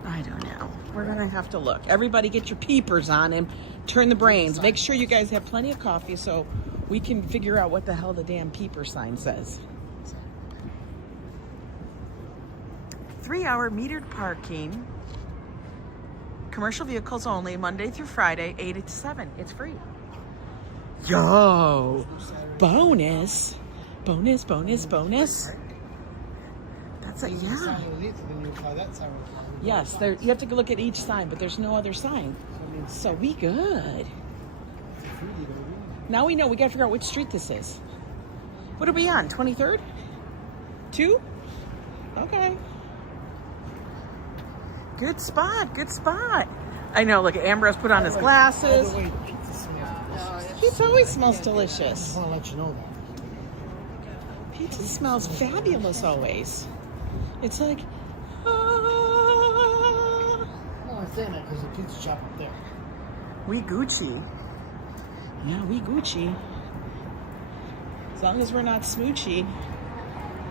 I don't know. We're gonna have to look. Everybody get your peepers on and turn the brains. Make sure you guys have plenty of coffee so we can figure out what the hell the damn peeper sign says. 3-hour metered parking. Commercial vehicles only, Monday through Friday, 8 to 7. It's free. Yo! Bonus! Bonus, bonus, bonus. That's a, yeah. Yes, there, you have to look at each sign, but there's no other sign. So we good. Now we know, we gotta figure out which street this is. What are we on, 23rd? 2? Okay. Good spot, good spot. I know, look, Ambrose put on his glasses. Pizza always smells delicious. I want to let you know that. Pizza smells fabulous always. It's like, No, I'm saying that because the pizza shop up there. we Gucci. Yeah, we Gucci. As long as we're not smoochy.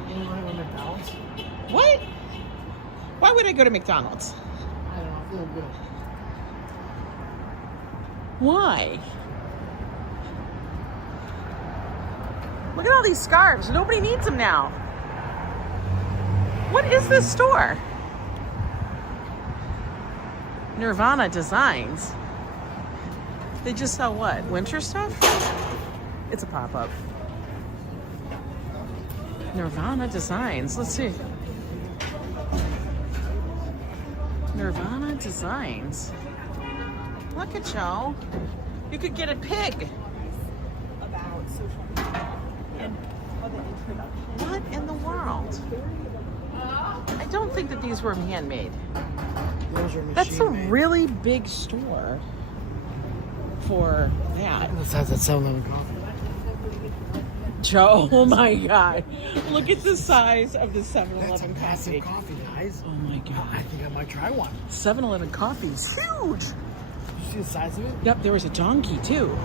You want to go to McDonald's? What? Why would I go to McDonald's? I don't know. I feel good. Why? Look at all these scarves. Nobody needs them now. What is this store? Nirvana Designs. They just sell what? Winter stuff? It's a pop-up. Nirvana Designs. Let's see. Nirvana Designs. Look at y'all. You could get a pig. About social media and other introduction. What in the world? I don't think that these were handmade. Those are That's a machine-made. really big store for that. This has that 7-Eleven coffee. Joe, oh my God. Look at the size of the That's a 7-Eleven massive coffee. coffee, guys. Oh my I God. think I might try one. 7-Eleven coffee is huge. You see the size of it? Yep, there was a donkey too.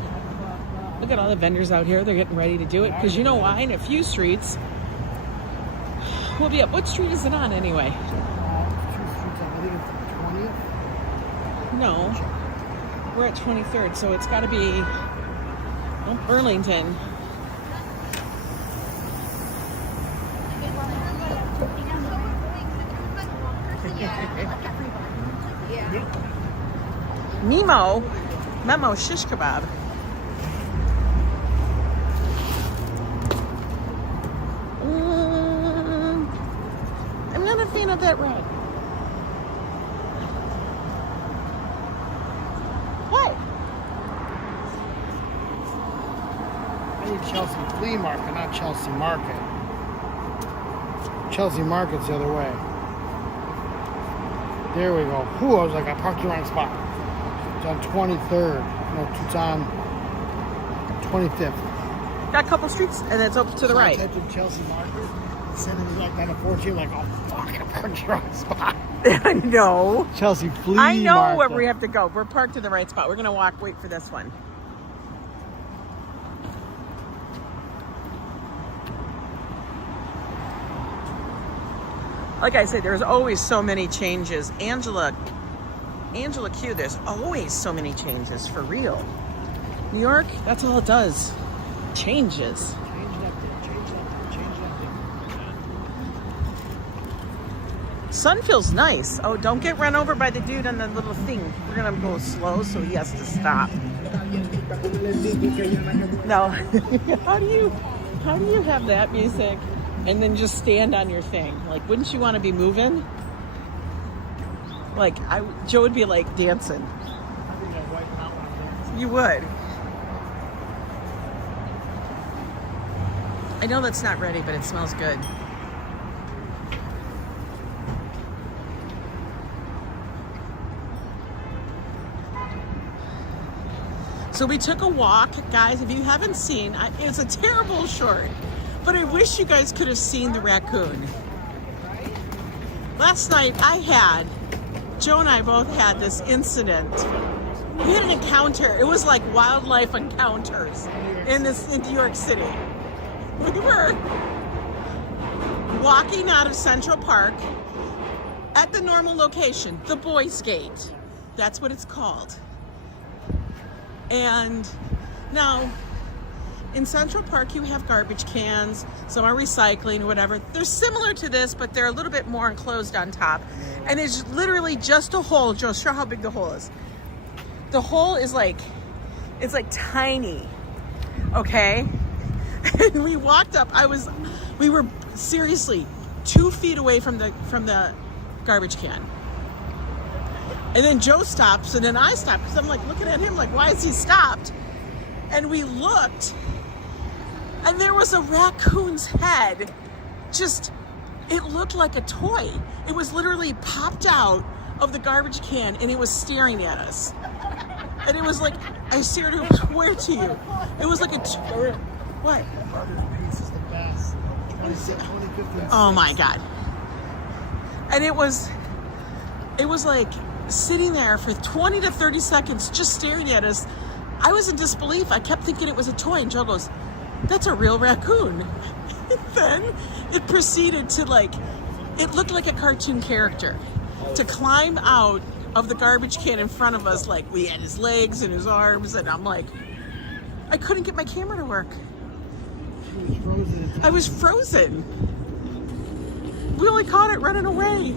Look at all the vendors out here. They're getting ready to do it. Because you know why? In a few streets, we'll be up. What street is it on anyway? 2 streets up. I think it's 20th. No. We're at 23rd, so it's got to be Burlington. Memo shish kebab. I'm not a fan of that red. What? I need Chelsea Flea Market, not Chelsea Market. Chelsea Market's the other way. There we go. Whew, I was like, I parked the wrong spot. It's on 23rd. No, it's on 25th. Got a couple streets, and it's up to the right. I typed in Chelsea Market. Said it was like down to 14. Like, oh, fuck, I parked the wrong spot. I know. Chelsea Flea Market. I know where we have to go. We're parked in the right spot. We're going to wait for this one. Like I said, there's always so many changes. Angela Q, there's always so many changes, for real. New York, that's all it does. Changes. Change it up there, change it up there, change it up there. Sun feels nice. Oh, don't get run over by the dude on the little thing. We're going to go slow, so he has to stop. No. How do you have that music and then just stand on your thing? Like, wouldn't you want to be moving? Like, Joe would be like dancing. I think I'd wipe out when I'm dancing. You would. I know that's not ready, but it smells good. So we took a walk, guys. If you haven't seen, it's a terrible short, but I wish you guys could have seen the raccoon. Last night Joe and I both had this incident. We had an encounter. It was like wildlife encounters in New York City. We walking out of Central Park at the normal location, the Boys Gate. That's what it's called. And now, in Central Park, you have garbage cans. Some are recycling or whatever. They're similar to this, but they're a little bit more enclosed on top. And it's literally just a hole. Joe, show how big the hole is. The hole is like, it's like tiny, okay? And we walked up. We were seriously 2 feet away from the garbage can. And then Joe stops, and then I stopped because I'm like looking at him like, why is he stopped? And we looked, and there was a raccoon's head. Just, it looked like a toy. It was literally popped out of the garbage can, and it was staring at us. And it was like, I swear to you, it was like what? Piece is the best. 2015. Oh my God. And it was like sitting there for 20 to 30 seconds just staring at us. I was in disbelief. I kept thinking it was a toy, and Joe goes, that's a real raccoon. And then it proceeded to it looked like a cartoon character, to climb out of the garbage can in front of us. Like, we had his legs and his arms, and I'm like, I couldn't get my camera to work. I was frozen. We only caught it running away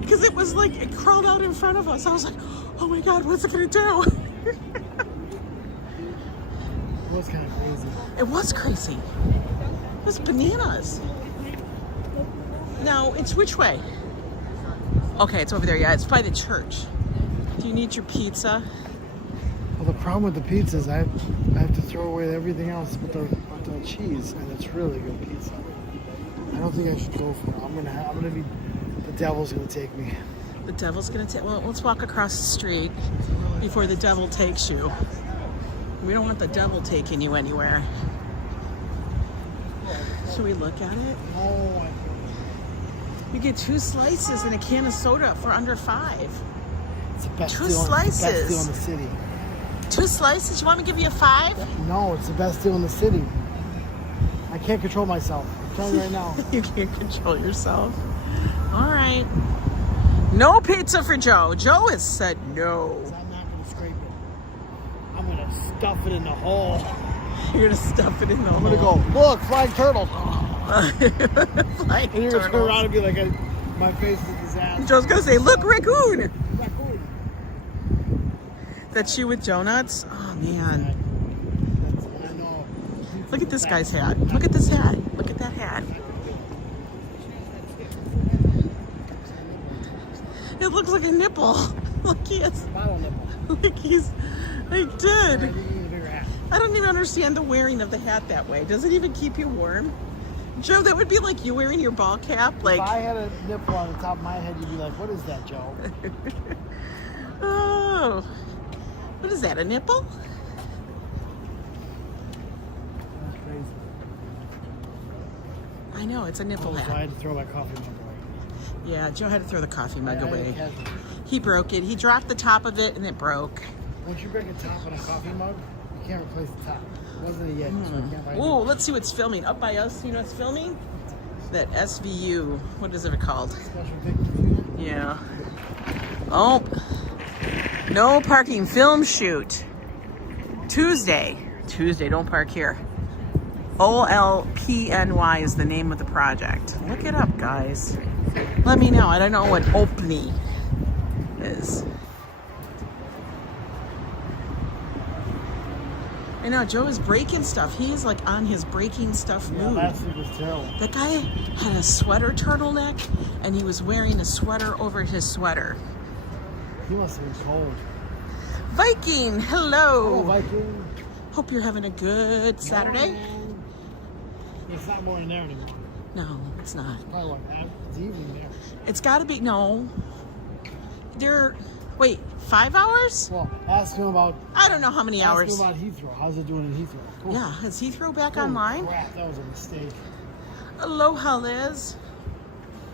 because it was like, it crawled out in front of us. I was like, oh my God, what's it gonna do? It was kind of crazy. It was crazy. It was bananas. Now, it's which way? Okay, it's over there. Yeah, it's by the church. Do you need your pizza? Well, the problem with the pizza is I have to throw away everything else but the cheese, and it's really good pizza. I don't think I should go for it. I'm gonna be. The devil's gonna take me. The devil's gonna take. Well, let's walk across the street before the devil takes you. We don't want the devil taking you anywhere. Should we look at it? Oh, You get 2 slices and a can of soda for under $5. it's the best 2 deal. slices. Best deal in the city. 2 slices? You want me to give you a 5? No, it's the best deal in the city. I can't control myself. I'm telling you right now. You can't control yourself. All right. No pizza for Joe. Joe has said no. I'm not gonna scrape it. I'm gonna stuff it in the hole. You're gonna stuff it in the I'm gonna go, look, flying turtles. Flying And you're gonna turn turtles. around and be like, my face is a disaster. Joe's gonna say, look, raccoon. Raccoon. That's you with donuts? Oh, man. I know. Look at this guy's hat. Look at this hat. Look at that hat. It looks like a nipple. Look, he is. Bottle nipple. Like he's. I did. I think you need a bigger hat. I don't even understand the wearing of the hat that way. Does it even keep you warm? Joe, that would be like you wearing your ball cap. Like, If I had a nipple on the top of my head, you'd be like, what is that, Joe? oh. What is that, a nipple? That's crazy. I know, it's a nipple So I hat. had to throw my coffee mug away. Yeah, Joe had to throw the coffee mug I away. had to. He broke it. He dropped the top of it and it broke. Once you break a top on a coffee mug, you can't replace the top. It wasn't a yet, so I can't buy Ooh, let's see what's filming. Up by us, you know what's filming? That SVU. What is it called? special pictures. Yeah. Oh. No parking film shoot. Tuesday. Tuesday, don't park here. OLPNY is the name of the project. Look it up, guys. Let me know. I don't know what OPNY is. I know, Joe is breaking stuff. He's like on his breaking stuff Yeah, mood. last week was terrible. That guy had a sweater turtleneck and he was wearing a sweater over his sweater. He must have been cold. Viking, hello. Oh, Viking. Hope you're having a good Saturday. It's not morning there anymore. No, it's not. Probably like it's evening there. It's got to be, no. Wait, 5 hours? Well, ask him about. I don't know how many hours. Ask him about Heathrow. How's it doing in Heathrow? Cool. Yeah, is Heathrow back Holy online? Crap, that was a mistake. Aloha, Liz.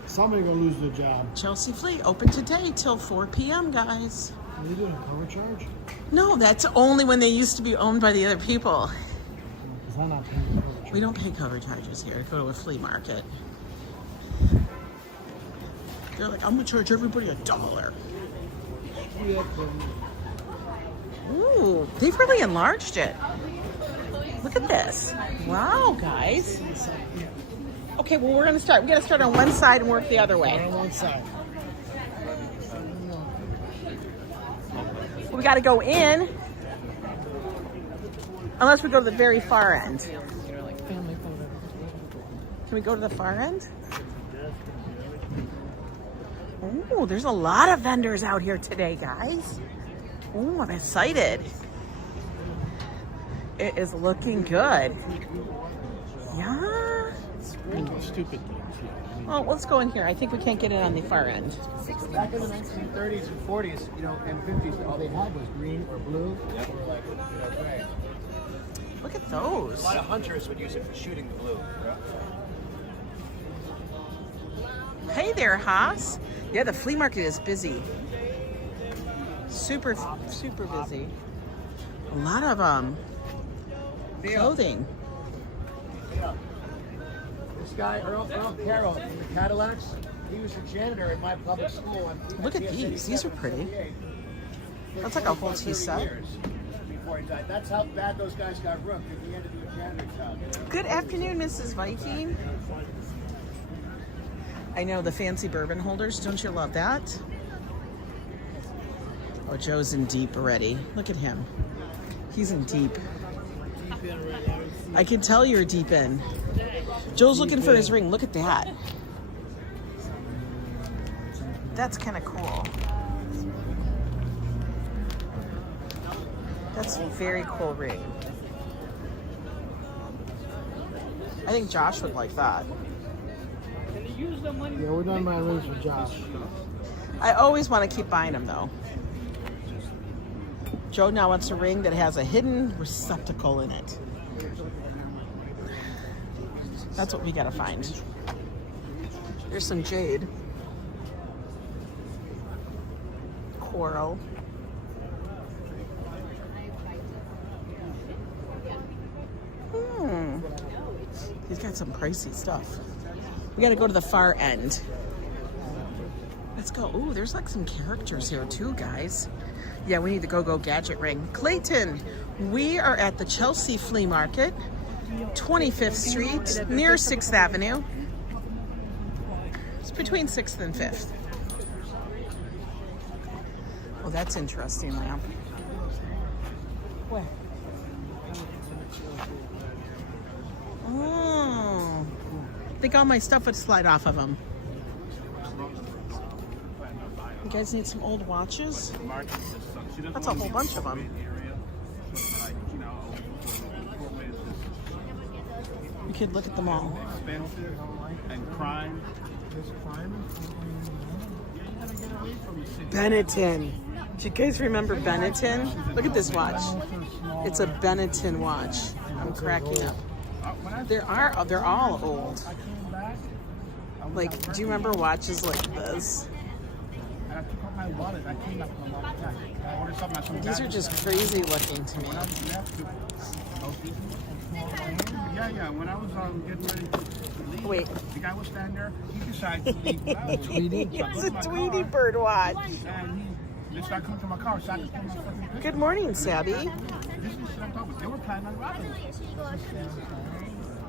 Somebody gonna lose their job. Chelsea Flea, open today till 4 p.m., guys. Are they doing a cover charge? No, that's only when they used to be owned by the other people. Because I'm not paying the cover charge. We don't pay cover charges here. Go to a flea market. They're like, I'm gonna charge everybody $1. Ooh, they've really enlarged it. Look at this. Wow, guys. Okay, well, we're gonna start. We gotta start on one side and work the other way. On one side. We gotta go in, unless we go to the very far end. Can we go to the far end? Oh, there's a lot of vendors out here today, guys. Oh, I'm excited. It is looking good. Yeah. Stupid. Well, let's go in here. I think we can't get in on the far end. Back in the 1930s and 40s, and 50s, all they had was green or blue or like gray. Look at those. A lot of hunters would use it for shooting the blue. Hey there, Haas. Yeah, the flea market is busy. Super busy. A lot of clothing. Yeah. This guy, Earl Carroll from the Cadillacs, he was a janitor at my public school. Look at these. These are pretty. That's like a whole tea set. Before he died. That's how bad those guys got rooked. He had to do a janitor job. Good afternoon, Mrs. Viking. I know the fancy bourbon holders. Don't you love that? Oh, Joe's in deep already. Look at him. He's in deep. I can tell you're deep in. Joe's looking for his ring. Look at that. That's kind of cool. That's a very cool ring. I think Josh would like that. Yeah, we're done buying rings for Josh. I always want to keep buying them though. Joe now wants a ring that has a hidden receptacle in it. That's what we gotta find. There's some jade. Coral. He's got some pricey stuff. We gotta go to the far end. Let's go. Ooh, there's like some characters here too, guys. Yeah, we need the go-go gadget ring. Clayton, we are at the Chelsea Flea Market, 25th Street, near 6th Avenue. It's between 6th and 5th. Oh, that's interesting, ma'am. Where? Oh. I think all my stuff would slide off of them. You guys need some old watches? That's a whole bunch of them. You could look at them all. And crime. Benetton. Do you guys remember Benetton? Look at this watch. It's a Benetton watch. I'm cracking up. They're all old. Like, do you remember watches like this? These are just crazy looking to me. Yeah. When I was getting ready to leave, Wait. the guy was standing there. He decided to leave. Tweety? It's a Tweety bird watch. And he started coming to my car. So I just put my fucking picture. Good morning, Sabby. This is what I'm talking about. They were planning on robbing me.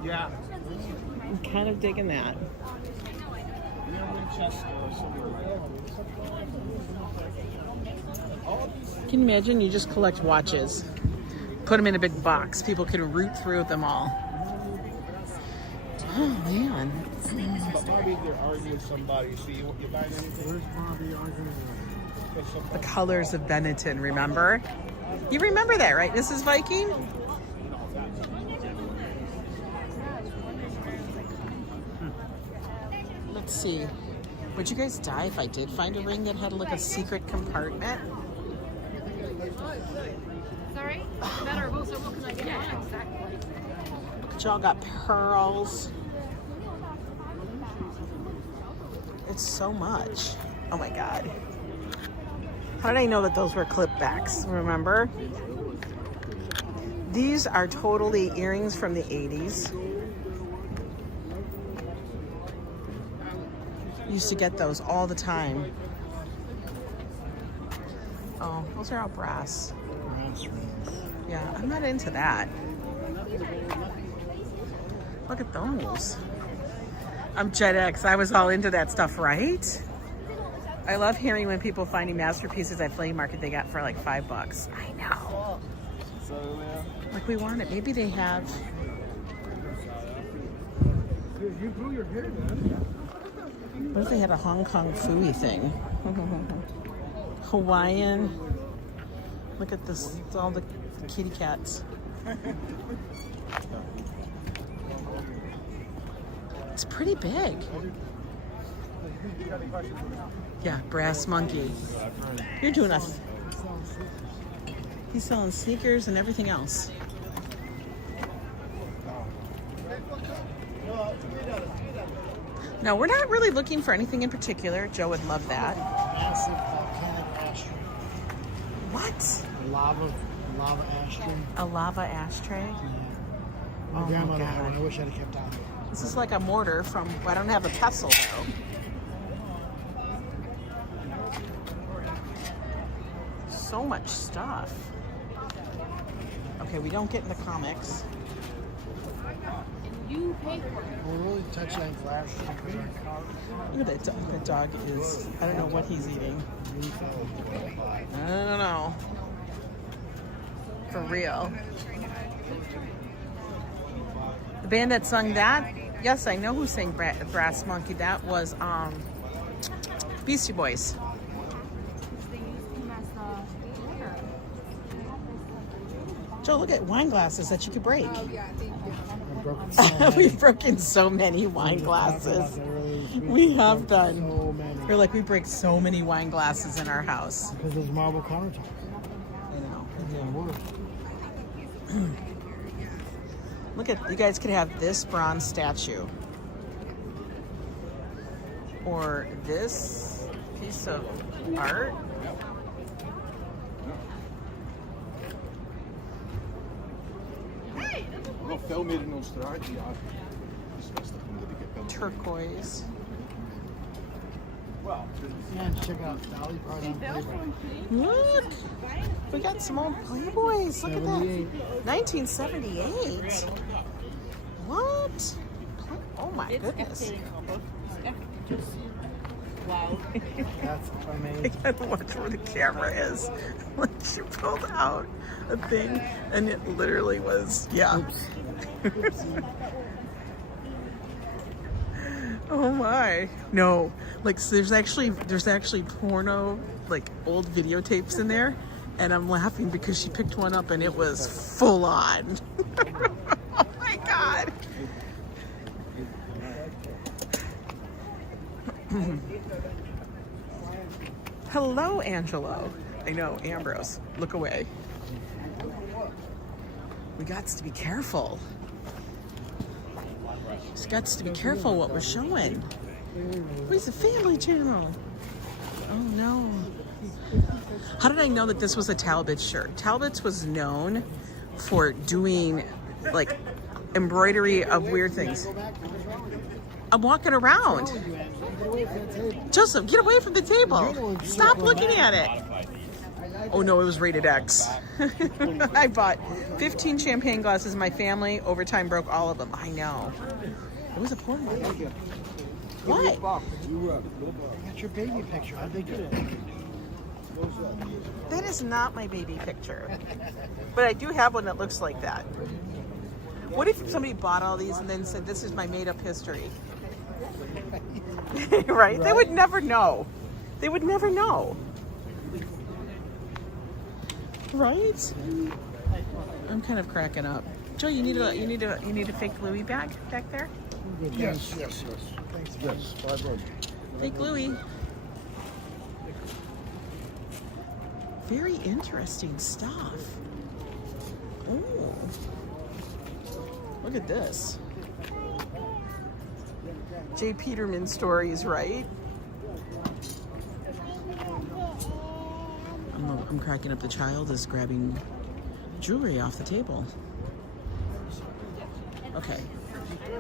Yeah. I'm kind of digging that. Can you imagine? You just collect watches, put them in a big box. People can root through them all. Oh man! But Bobby, they're arguing somebody. So you buying anything? Where's Bobby arguing? The colors of Benetton. Remember? You remember that, right, Mrs. Viking? Let's see. Would you guys die if I did find a ring that had like a secret compartment? Sorry? Better. What can I get? Yeah, exactly. Look at y'all got pearls. It's so much. Oh my God. How did I know that those were clip backs? Remember? These are totally earrings from the 80s. Used to get those all the time. Oh, those are all brass. Yeah, I'm not into that. Look at those. I'm Gen X. I was all into that stuff, right? I love hearing when people finding masterpieces at flea market they got for like $5. I know. Like we want it. Maybe they have. You grew your hair, man. What if they had a Hong Kong Fooey thing? Hawaiian. Look at this. It's all the kitty cats. It's pretty big. Yeah, brass monkey. You're doing us. He's selling sneakers and everything else. No, we're not really looking for anything in particular. Joe would love that. Massive volcanic ashtray. What? Lava ashtray. A lava ashtray? Yeah. Oh My my grandmother had God. one. I wish I'd have kept on. This is like a mortar from, I don't have a pestle though. So much stuff. Okay, we don't get in the comics. You pay for it. We're really touching on glass. Look at that dog. That dog is, I don't know what he's eating. I don't know. For real. The band that sung that, yes, I know who sang Brass Monkey. That was Beastie Boys. Joe, look at wine glasses that you could break. We've broken so many wine glasses. We have done. So many. We're like, we break so many wine glasses in our house. Because there's marble countertops. I know. Yeah, work. Look at, you guys could have this bronze statue. Or this piece of art. Veel meer in ons straatje, ja. Het is lastig omdat ik heb Turquoise. Yeah, check out Dolly Parton Playboy. Look! We got some old Playboys. Look at that. 1978. What? Oh my goodness. Wow. That's I amazing. gotta watch where the camera is. Like she pulled out a thing and it literally was, yeah. Oh my. No. Like so there's actually porno, like old videotapes in there, and I'm laughing because she picked one up and it was full on. Oh my God. Hello, Angelo. I know, Ambrose. Look away. We got to be careful. Just got to be careful what we're showing. Where's the family channel? Oh no. How did I know that this was a Talbot's shirt? Talbot's was known for doing like embroidery of weird things. I'm walking around. Joseph, get away from the table. Stop looking at it. Oh no, it was rated X. I bought 15 champagne glasses. My family over time broke all of them. I know. It was a porn movie. What? That's your baby picture. How'd they get it? That is not my baby picture. But I do have one that looks like that. What if somebody bought all these and then said, this is my made-up history? Right? They would never know. They would never know. Right? I'm kind of cracking up. Joe, you need a fake Louis bag back there? Yes. Yes, $5. Fake Louis. Very interesting stuff. Oh. Look at this. J. Peterman stories, right? I'm cracking up. The child is grabbing jewelry off the table. Okay,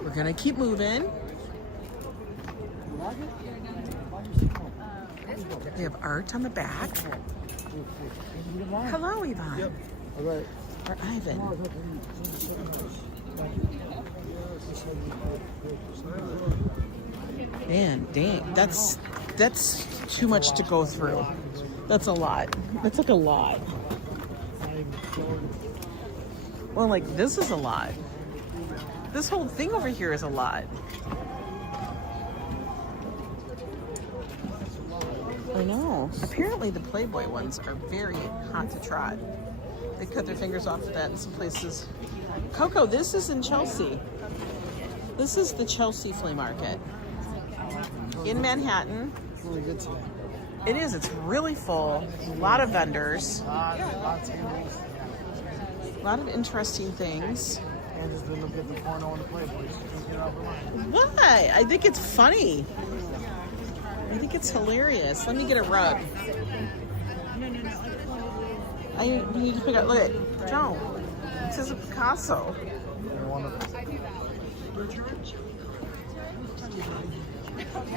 we're gonna keep moving. They have art on the back. Hello, Yvonne. Yep. All right. Or Ivan. Man, dang, that's too much to go through. That's a lot. That's like a lot. Well, like this is a lot. This whole thing over here is a lot. I know. Apparently the Playboy ones are very hot to trot. They cut their fingers off of that in some places. Coco, this is in Chelsea. This is the Chelsea flea market in Manhattan. It's really good today. It is. It's really full. A lot of vendors. Lots of tables. A lot of interesting things. And just didn't look at the porno and the Playboy. So just get off the line. Why? I think it's funny. I think it's hilarious. Let me get a rug. I need to pick up. Look at Joe. This is a Picasso. They're wonderful. Do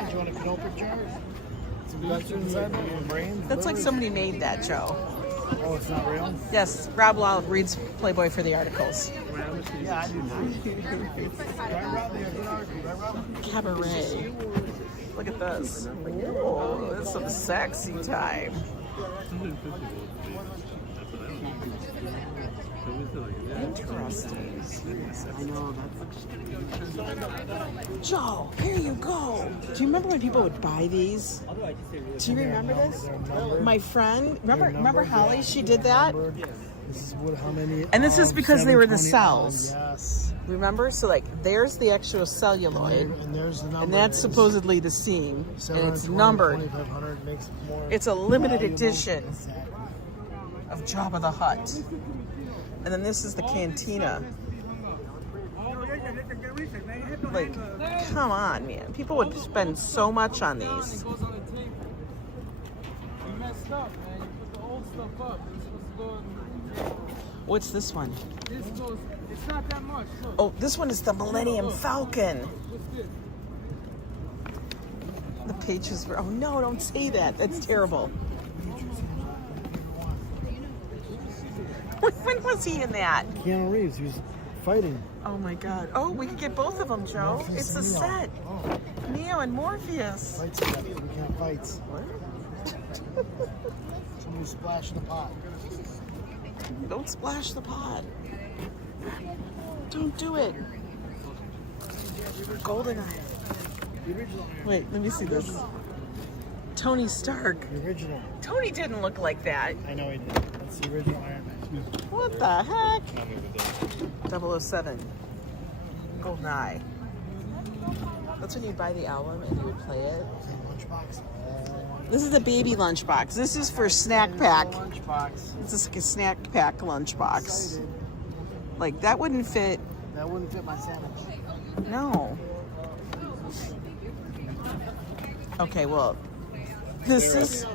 you want a Pinocchio jar? Some guts inside them? Brains? That's like somebody made that, Joe. Oh, it's not real? Yes, Rob Law reads Playboy for the articles. Yeah, I do not. Cabaret. Look at this. Oh, this is some sexy time. Interesting. Joe, here you go. Do you remember when people would buy these? Do you remember this? My friend, remember Holly? She did that. This is what, how many? And this is because they were the cells. Yes. Remember? So like, there's the actual celluloid, And there's the number. and that's supposedly the seam, and it's 720, numbered. 2500 makes more. It's a limited valuable. edition Exactly. of Jabba the Hutt. And then this is the cantina. Like, come on, man. People would spend so much on these. What's this one? It's not that much. Look. Oh, this one is the Millennium Falcon. The pages were, oh no, don't say that. That's terrible. When was he in that? Keanu Reeves, he was fighting. Oh my God. Oh, we could get both of them, Joe. Morpheus It's a and Neo. set. Oh, Neo and Morpheus. fight together. We can't fight. Somebody splash in the pot. Don't splash the pot. Don't do it. GoldenEye. The original. Wait, let me see this. Tony Stark. The original. Tony didn't look like that. I know he did. That's the original Iron Man. What the heck? 007. GoldenEye. That's when you buy the album and you would play it. Lunchbox. This is the baby lunchbox. This is for snack pack. Lunchbox. This is like a snack pack lunchbox. Like that wouldn't fit. That wouldn't fit my sandwich. No. Okay, well, this is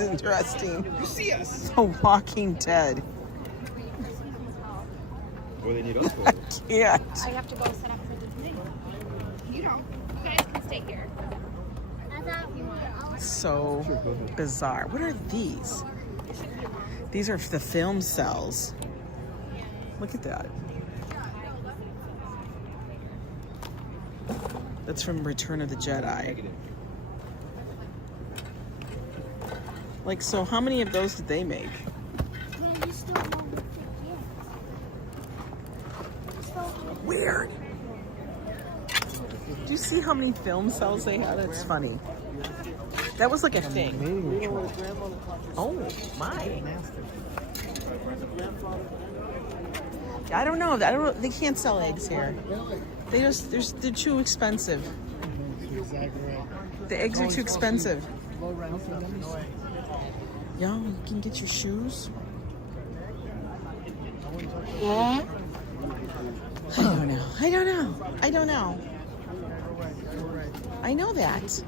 interesting. You see us. The Walking Dead. What do they need us for? I can't. I have to go set up for the thing. You don't. You guys can stay here. So bizarre. What are these? These are the film cells. Look at that. That's from Return of the Jedi. Like, so how many of those did they make? Weird. Do you see how many film cells they had? It's funny. That was like a thing. Mating ritual. Oh my! I don't know. They can't sell eggs here. They're too expensive. Exactly right. The eggs are too expensive. Low rent stuff. No way. Yo, you can get your shoes. Yeah. I don't know. I know that.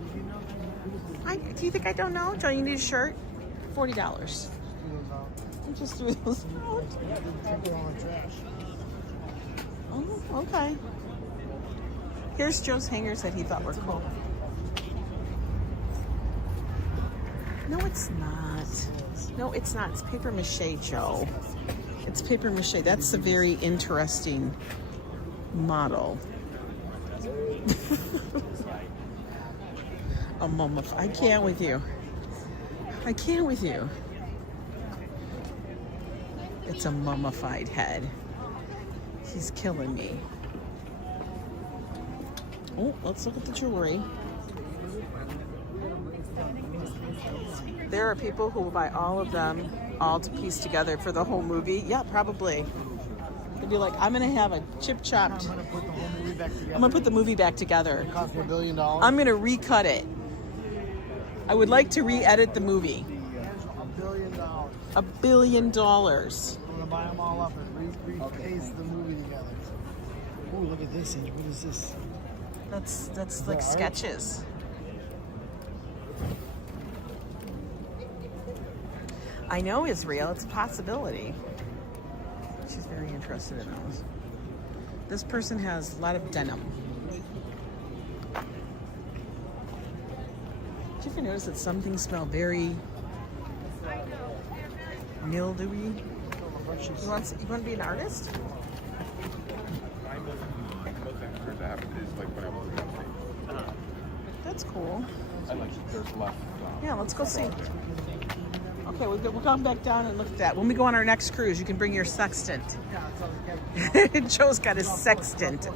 Do you think I don't know? Don't you need a shirt? $40. You just threw those out. Yeah, they go on the trash. Oh, okay. Here's Joe's hangers that he thought were cool. No, it's not. No, it's not. It's paper mache, Joe. It's paper mache. That's a very interesting model. A mummify. I can't with you. I can't with you. It's a mummified head. He's killing me. Oh, let's look at the jewelry. There are people who will buy all of them all to piece together for the whole movie. Yeah, probably. They'd be like, I'm going to have a chip chopped. I'm gonna put the whole movie back together. I'm going to put the movie back together. It cost me $1 billion. I'm going to recut it. I would like to re-edit the movie. $1 billion. $1 billion. I'm gonna buy them all up and repaste the movie together. Oh, look at this. What is this? That's like sketches. I know Israel. It's a possibility. She's very interested in those. This person has a lot of denim. Did you ever notice that some things smell very mildewy? You want to be an artist? That's cool. Yeah, let's go see. Okay, we'll come back down and look at that. When we go on our next cruise, you can bring your sextant. Joe's got his sextant.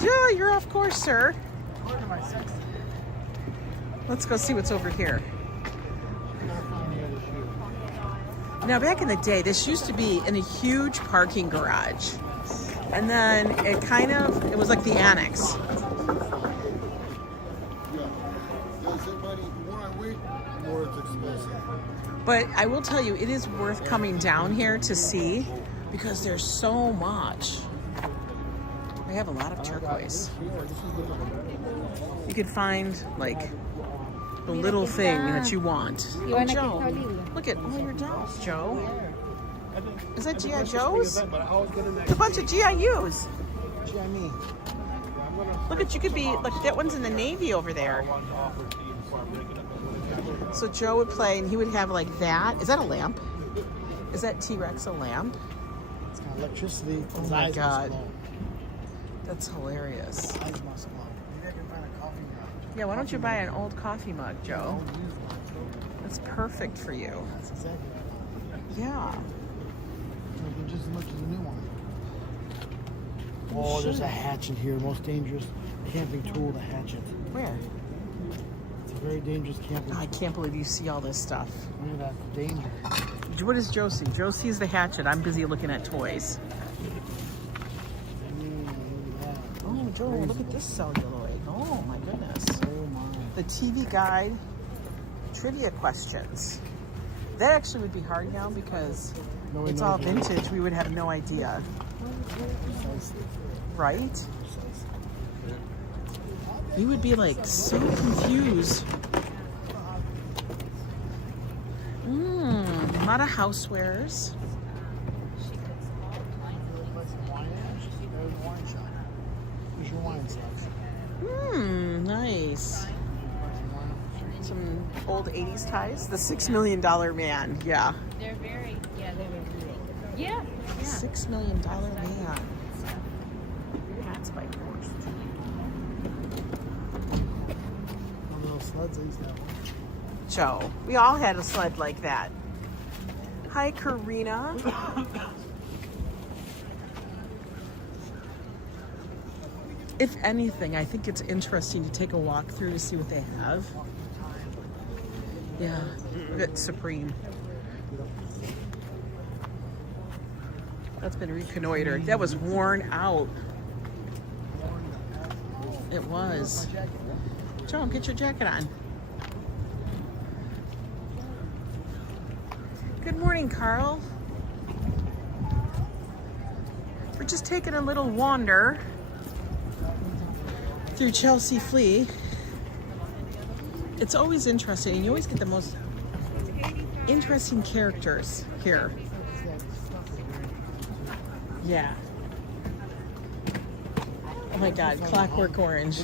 Joe, you're off course, sir. Let's go see what's over here. Now, back in the day, this used to be in a huge parking garage. And then it was like the annex. But I will tell you, it is worth coming down here to see because there's so much. They have a lot of turquoise. You could find like the little thing that you want. Oh, Joe, look at all your dolls, Joe. Is that G.I. Joe's? It's a bunch of GIUs. G.I. Look at, you could be, look, that one's in the Navy over there. So Joe would play and he would have like that. Is that a lamp? Is that T-Rex a lamp? It's got electricity. Oh my God. That's hilarious. His eyes must glow. Maybe I can find a coffee mug. Yeah, why don't you buy an old coffee mug, Joe? That's perfect for you. That's exactly what I want. Yeah. Like just as much as a new one. Oh, there's a hatchet here. Most dangerous camping tool, the hatchet. Where? It's a very dangerous camping I tool. can't believe you see all this stuff. Look at that danger. What does Joe see? Joe sees the hatchet. I'm busy looking at toys. Look at that. Oh, Joe, look at this celluloid. Oh, my goodness. Oh my. The TV guide trivia questions. That actually would be hard now because it's all vintage. We would have no idea. Right? We would be like so confused. A lot of housewares. Here's your wine stuff. Nice. Some old 80s ties. The $6 Million Man. Yeah. They're very, they're very big. Yeah. $6 Million Man. That's by force. One of those sleds I used to have. Joe, we all had a sled like that. Hi, Karina. If anything, I think it's interesting to take a walk through to see what they have. Yeah, look at Supreme. That's been reconnoitered. That was worn out. It was. Joe, get your jacket on. Good morning, Carl. We're just taking a little wander through Chelsea Flea. It's always interesting. You always get the most interesting characters here. Yeah. Oh my God, Clockwork Orange.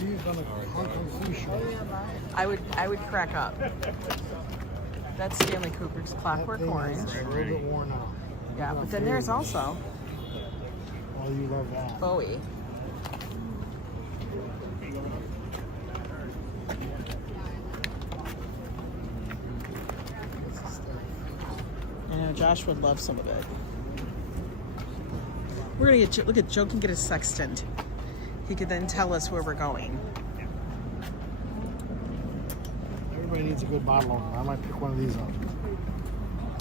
I would crack up. That's Stanley Kubrick's Clockwork Orange. A little bit worn out. Yeah, but then there's also Oh, you love that. Bowie. I know Josh would love some of it. We're gonna get look at Joe can get a sextant. He could then tell us where we're going. Everybody needs a good bottle opener. I might pick one of these up.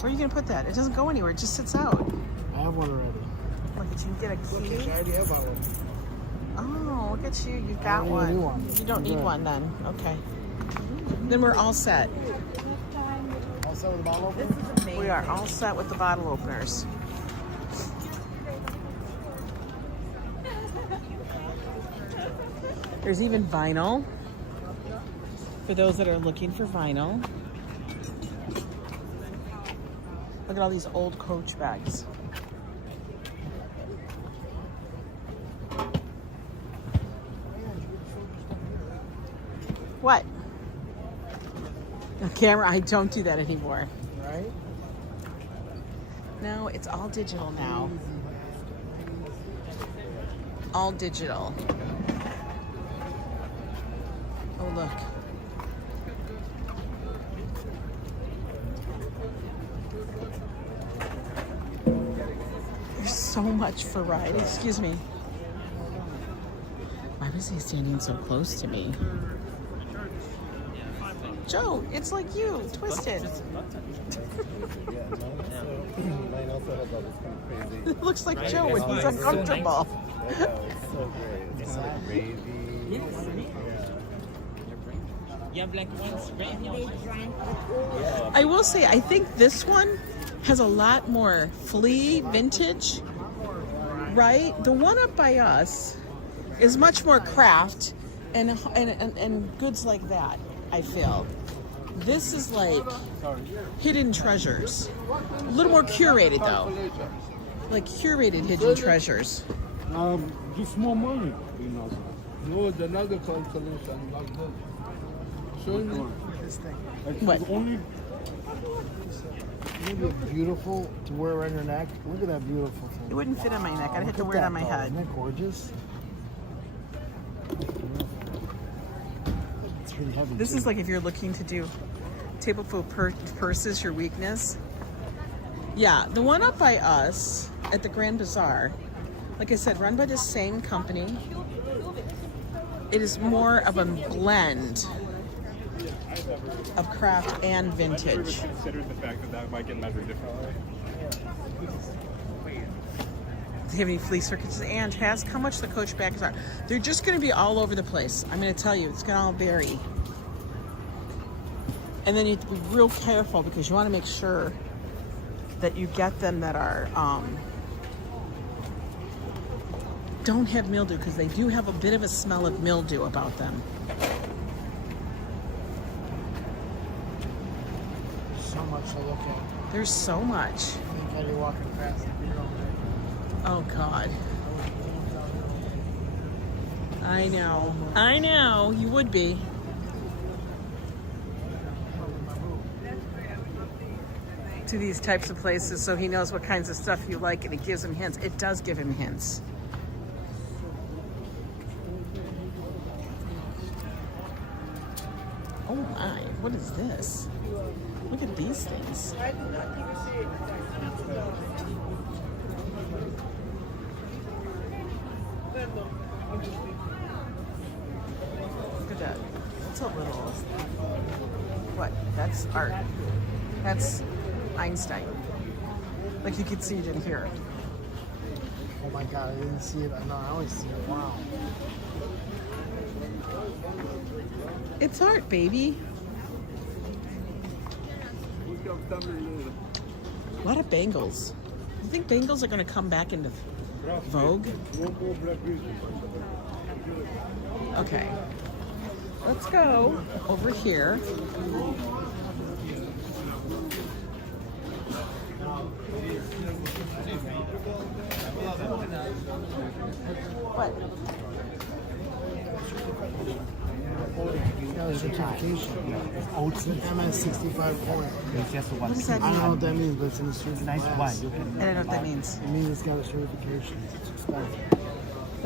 Where are you gonna put that? It doesn't go anywhere. It just sits out. I have one already. Look at you get a key. I already have bottle opener. Oh, look at you. You've got I need a one. new one. You don't I'm need good. one then. Okay. Then we're all set. All set with the bottle opener? This is amazing. We are all set with the bottle openers. There's even vinyl for those that are looking for vinyl. Look at all these old Coach bags. What? The camera, I don't do that anymore. Right? No, it's all digital now. All digital. Oh, look. There's so much variety. Excuse me. Why was he standing so close to me? Joe, it's like you, twisted. It looks like Joe when he's uncomfortable. I will say, I think this one has a lot more Flea vintage, right? The one up by us is much more craft and goods like that, I feel. This is like hidden treasures. A little more curated though. Like curated hidden treasures. Just more money. No, it's another constellation like that. Show me. This thing. What? Only Isn't it beautiful to wear around your neck? Look at that beautiful thing. It wouldn't fit on my neck. I'd have to wear it on my head. Isn't that gorgeous? It's really heavy. This too. is like if you're looking to do table purses, your weakness. Yeah, the one up by us at the Grand Bazaar, like I said, run by the same company. It is more of a blend of craft and vintage. Considered the fact that that might get measured differently. Do you have any flea circuits? And ask how much the Coach bags are. They're just going to be all over the place. I'm going to tell you, it's going to all vary. And then you have to be real careful because you want to make sure that you get them that are don't have mildew, because they do have a bit of a smell of mildew about them. So much to look at. There's so much. I think how you're walking fast and you're all day. Oh God. I know, you would be. To these types of places so he knows what kinds of stuff you like and it gives him hints. It does give him hints. Oh my, what is this? Look at these things. Look at that. That's a little... What? That's art. That's Einstein. Like you could see it in here. Oh my God, I didn't see it. No, I always see it. Wow. It's art, baby. A lot of bangles. You think bangles are going to come back into vogue? Okay. Let's go over here. What? It's got a certification. MS 65 point. What does that I don't know mean? what that means, but it's in the street. I don't know what that means. It means it's got a certification. It's expensive.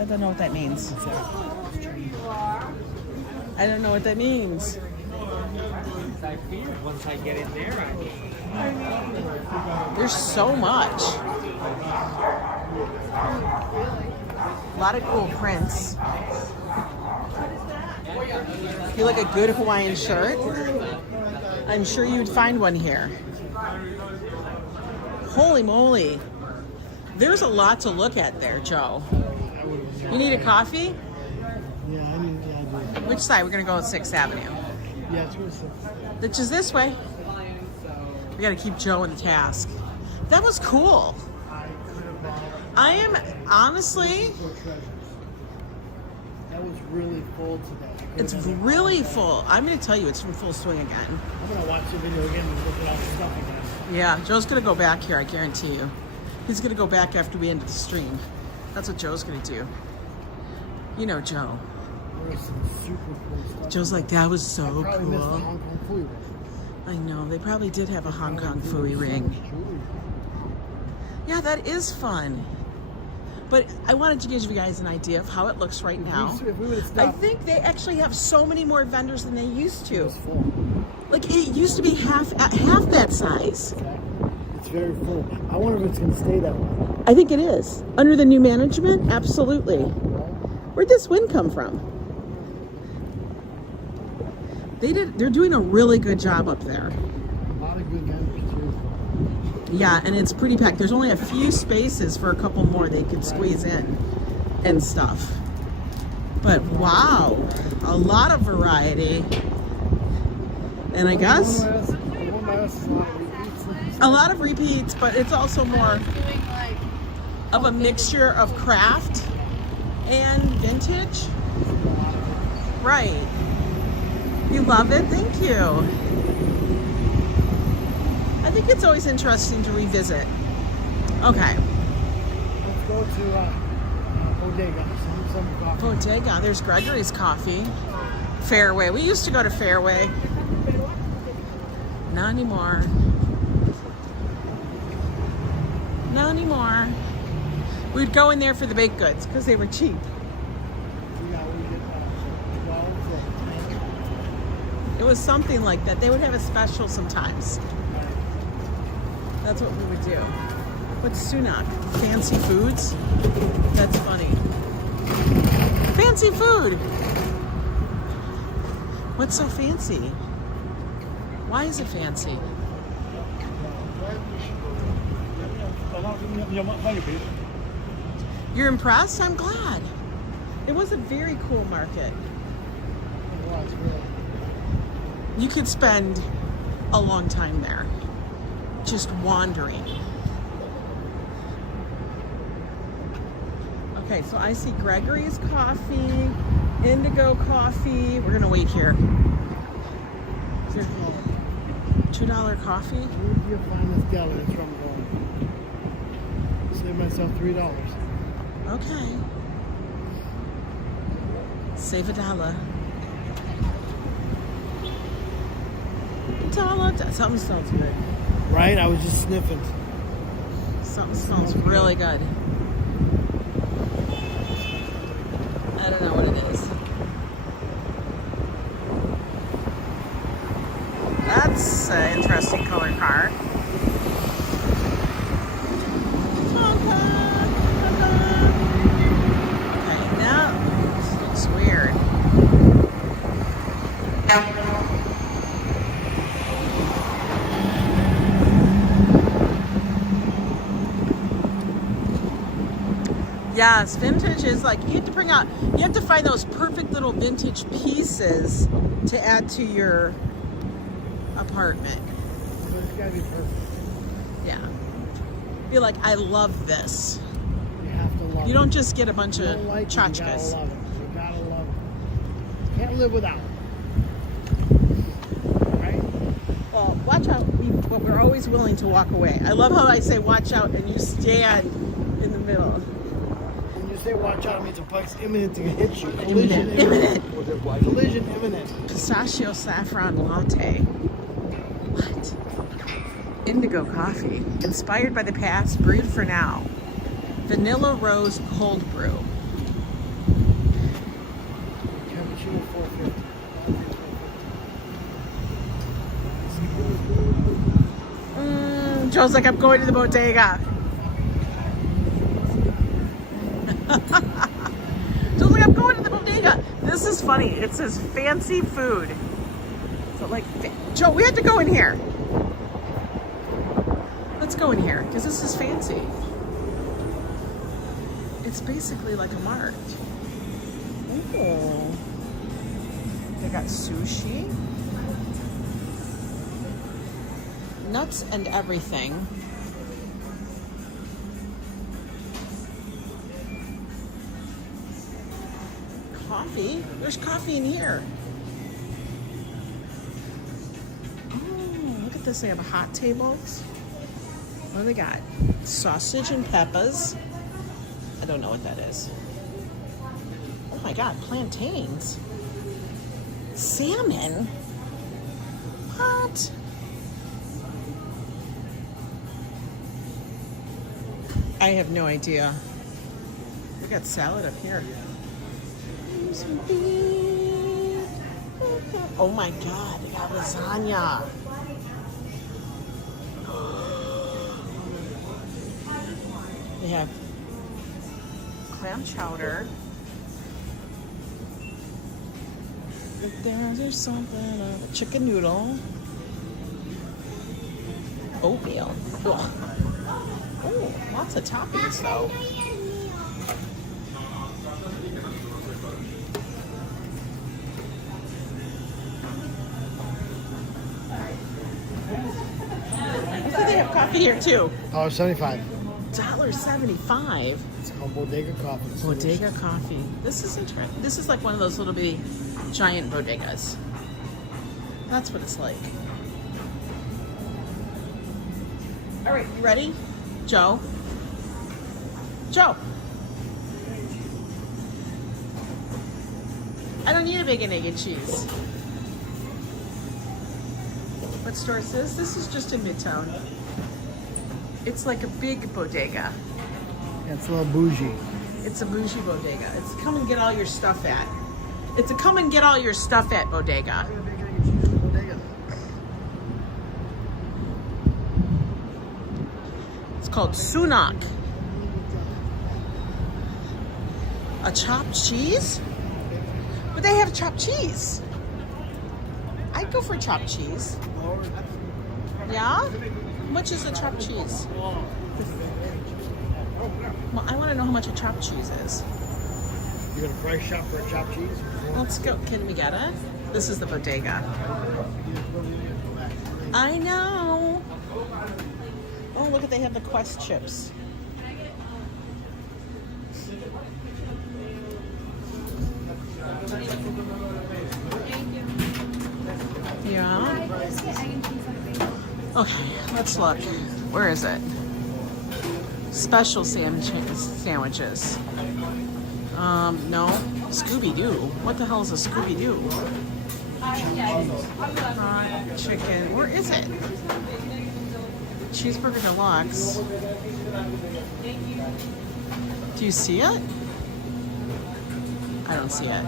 I don't know what that means. I don't know what that means. I fear once I get in there, There's so much. A lot of cool prints. If you like a good Hawaiian shirt, I'm sure you'd find one here. Holy moly. There's a lot to look at there, Joe. You need a coffee? Yeah, I do. Which side? We're going to go on 6th Avenue. Yeah, it's worth it. Which is this way. We got to keep Joe on the task. That was cool. I am honestly... That was really full today. It's really full. I'm going to tell you, it's in full swing again. I'm going to watch the video again and look at all the stuff again. Yeah, Joe's going to go back here, I guarantee you. He's going to go back after we end the stream. That's what Joe's going to do. You know Joe. There was some super cool stuff. Joe's like, that was so I probably missed the cool. Hong Kong Fooey ring. I know, they probably did have a Hong Kong Fooey ring. Yeah, that is fun. But I wanted to give you guys an idea of how it looks right now. If we would've I stopped, think they actually have so many more vendors than they used it to. was full. Like, it used to be half that size. Exactly. It's very full. I wonder if it's going to stay that way. I think it is. Under the new management, absolutely. Where'd this wind come from? They're doing a really good job up there. A lot of good vendors too. Yeah, and it's pretty packed. There's only a few spaces for a couple more they could squeeze in and stuff. But wow, a lot of variety. And I guess a lot of repeats, but it's also more of a mixture of craft and vintage. Right. You love it? Thank you. I think it's always interesting to revisit. Okay. Let's go to Bodega. Some coffee. Bodega. There's Gregory's Coffee. Fairway. We used to go to Fairway. Not anymore. Not anymore. We'd go in there for the baked goods because they were cheap. It was something like that. They would have a special sometimes. That's what we would do. What's sunak? Fancy foods? That's funny. Fancy food! What's so fancy? Why is it fancy? You're impressed? I'm glad. It was a very cool market. You could spend a long time there, just wandering. Okay, so I see Gregory's Coffee, Indigo Coffee. We're gonna wait here. Is there $2 coffee? Where'd you find this deli? That's where I'm going. Save myself $3. Okay. Save $1. Something smells good. Right? I was just sniffing. Something smells really good. I don't know what it is. That's an interesting color car. Okay, now this looks weird. Yes, vintage is like, you have to find those perfect little vintage pieces to add to your apartment. So it's gotta be perfect. Yeah. Be like, I love this. You have to love it. You don't just get a bunch You of don't like it, tchotchkes. You gotta love it. You gotta love it. Can't live without it. Right? Well, watch out, but we're always willing to walk away. I love how I say watch out and you stand in the middle. And you say watch out, it means a bike's imminent to hit you. Collision imminent. Collision imminent. Pistachio saffron latte. What? Indigo coffee. Inspired by the past, brewed for now. Vanilla rose cold brew. Cappuccino 450. Joe's like, I'm going to the bodega. Joe's like, I'm going to the bodega. This is funny. It says fancy food. So like, Joe, we have to go in here. Let's go in here because this is fancy. It's basically like a mart. Oh, they got sushi. Nuts and everything. Coffee? There's coffee in here. Oh, look at this. They have hot tables. What do they got? Sausage and peppers. I don't know what that is. Oh my God, plantains. Salmon? What? I have no idea. We got salad up here. Oh my God, they got lasagna. They have clam chowder. There's something of a chicken noodle. Oatmeal. Ugh. Oh, lots of toppings though. I think they have coffee here too. $1.75. $1.75. It's called Bodega Coffee. It's Bodega delicious. coffee. This is interesting. This is like one of those little bitty giant bodegas. That's what it's like. All right, you ready? Joe? Joe! I don't need a bacon, egg, and cheese. What store is this? This is just in Midtown. It's like a big bodega. Yeah, it's a little bougie. It's a bougie bodega. It's come and get all your stuff at. It's a come and get all your stuff at bodega. It's called Sunak. A chopped cheese? But they have chopped cheese. I'd go for chopped cheese. Yeah? How much is a chopped cheese? Well, I want to know how much a chopped cheese is. You're gonna price shop for a chopped cheese? Let's go. Can we get it? This is the bodega. I know. Oh, look at, they have the Quest chips. Yeah. Okay, let's look. Where is it? Special sandwiches. No. Scooby-Doo. What the hell is a Scooby-Doo? Chicken. Where is it? Cheeseburger deluxe. Do you see it? I don't see it.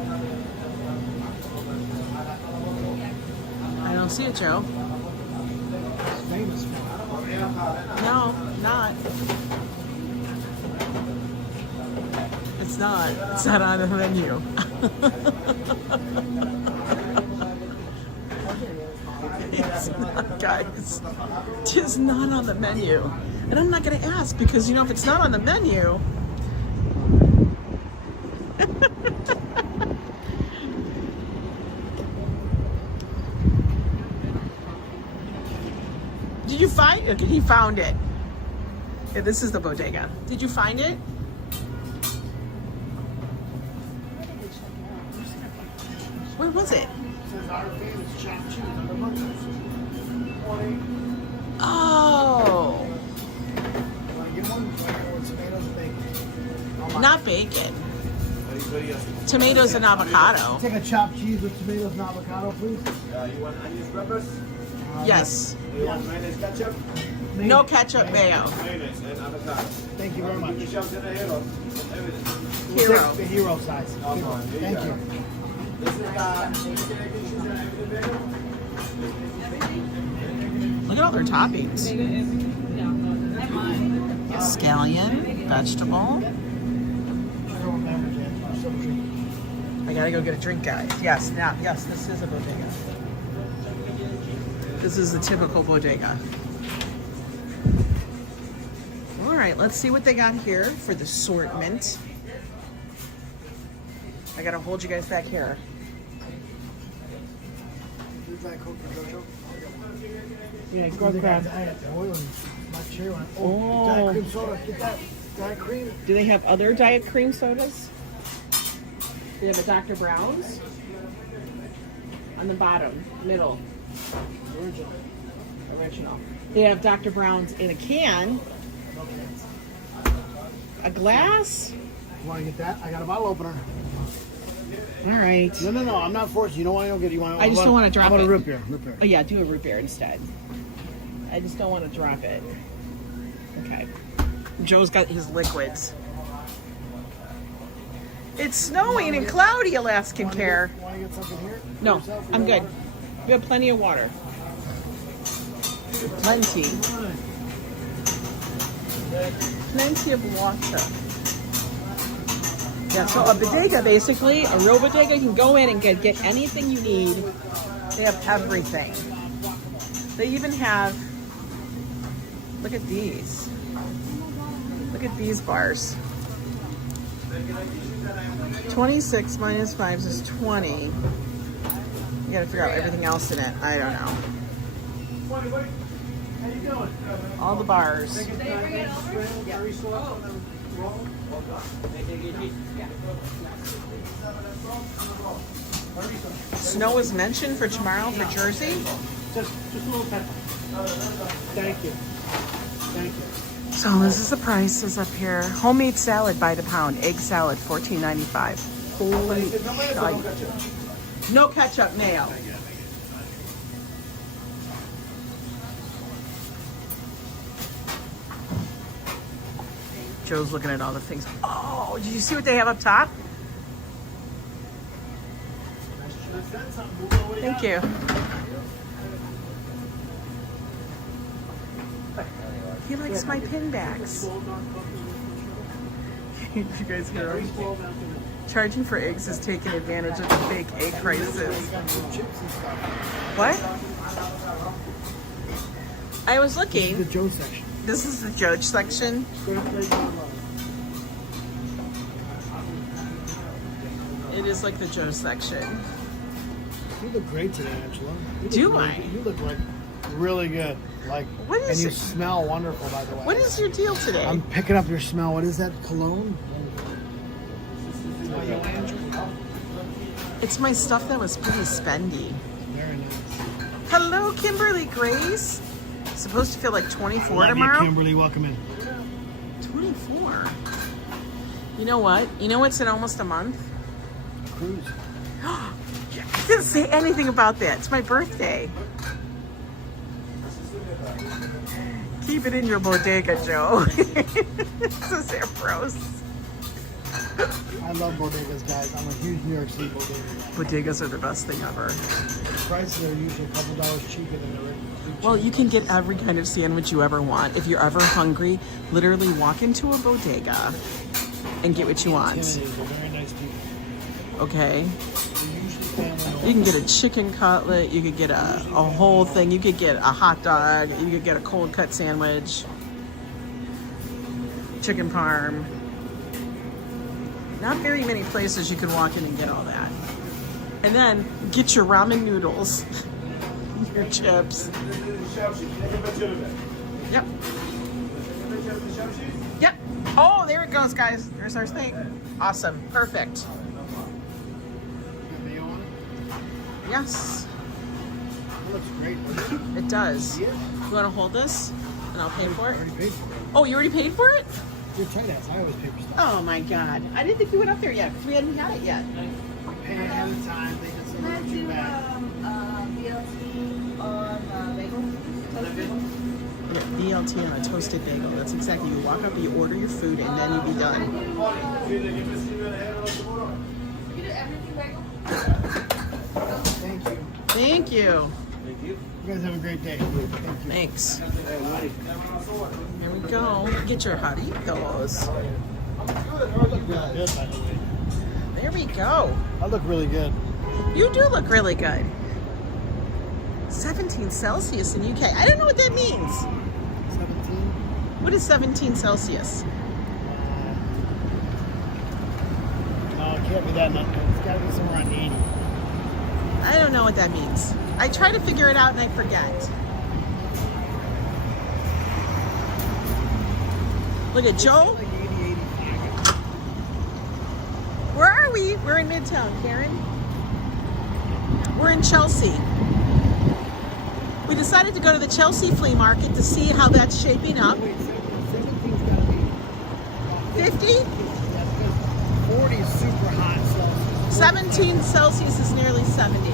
I don't see it, Joe. No, not. It's not. It's not on the menu. It's not, guys. It is not on the menu. And I'm not going to ask because, you know, if it's not on the menu... Did you find it? Okay, he found it. Yeah, this is the bodega. Did you find it? Where was it? Oh. Not bacon. Tomatoes and avocado. Take a chopped cheese with tomatoes and avocado, please. You want onions, peppers? Yes. You want mayonnaise, ketchup? No ketchup, mayo. Mayonnaise and avocado. Thank you very much. Give yourself to the hero. Everything. We'll Hero. take the hero size. Come on, here Thank you you. go. This is Look at all their toppings. Scallion, vegetable. I gotta go get a drink, guys. Yes, now, yes, this is a bodega. This is the typical bodega. All right, let's see what they got here for the assortment. I gotta hold you guys back here. Yeah, go grab. Oh, Diet cream soda. Get that Diet cream. Do they have other Diet Cream sodas? They have a Dr. Brown's on the bottom, middle. Original. They have Dr. Brown's in a can. A glass? You want to get that? I got a bottle opener. All right. No. I'm not forcing you. Don't want to get. You want? I just don't want to drop I'm it. gonna root beer. Root beer. Oh yeah, do a root beer instead. I just don't want to drop it. Okay. Joe's got his liquids. It's snowing and cloudy, Alaskan Care. Want to get something here? No, I'm good. We have plenty of water. Plenty. Plenty of water. Yeah, so a bodega, basically, a real bodega, you can go in and get anything you need. They have everything. They even have, look at these. Look at these bars. 26 minus 5 is 20. You gotta figure out everything else in it. I don't know. All the bars. Snow is mentioned for tomorrow for Jersey. Just a little pepper. Thank you. Thank you. So this is the prices up here. Homemade salad by the pound. Egg salad, $14.95. Holy shite. No ketchup, mayo. Joe's looking at all the things. Oh, did you see what they have up top? Thank you. He likes my pin bags. You guys hear him? Charging for eggs is taking advantage of the fake egg prices. What? I was looking. The Joe section. This is the Joe section. It is like the Joe section. You look great today, Angela. You look like really good. Like, What is and you it? smell wonderful, by the way. What is your deal today? I'm picking up your smell. What is that? Cologne? It's my stuff that was pretty spendy. Very nice. Hello, Kimberly Grace. Supposed to feel like 24 Love tomorrow. you, Kimberly. Welcome in. 24. You know what? You know what's in almost a month? Cruz. I didn't say anything about that. It's my birthday. Keep it in your bodega, Joe. This is Ambrose. I love bodegas, guys. I'm a huge New York City bodega guy. Bodegas are the best thing ever. The prices are usually a couple dollars cheaper than the regular. Well, you can get every kind of sandwich you ever want. If you're ever hungry, literally walk into a bodega and get what you want. They're very nice people. Okay? They're usually family. You can get a chicken cutlet, you could get a whole thing, you could get a hot dog, you could get a cold cut sandwich, chicken parm. Not very many places you can walk in and get all that. And then get your ramen noodles, your chips. Yep. Yep. Oh, there it goes, guys. There's our steak. Awesome. Perfect. Yes. It looks great. It does. You want to hold this and I'll pay for it? I already paid for it. Oh, you already paid for it? You're tight ass. I always paper stuff. Oh my God. I didn't think you went up there yet because we hadn't had it yet. Pay ahead of time. They just send you back. BLT on bagel. BLT on a toasted bagel. That's exactly. You walk up, you order your food, and then you be done. Thank you. Thank you. You guys have a great day. Thank you. Thanks. Here we go. Get your jarritos. I look really good, by the way. There we go. I look really good. You do look really good. 17 Celsius in UK. I don't know what that means. 17. What is 17 Celsius? No, it can't be that much. It's got to be somewhere around 80. I don't know what that means. I try to figure it out and I forget. Look at Joe. Like 80, 85. Where are we? We're in Midtown, Karen. We're in Chelsea. We decided to go to the Chelsea flea market to see how that's shaping up. Wait, 17's got to be 50? Yeah, because 40 is super hot. So 17 Celsius is nearly 70.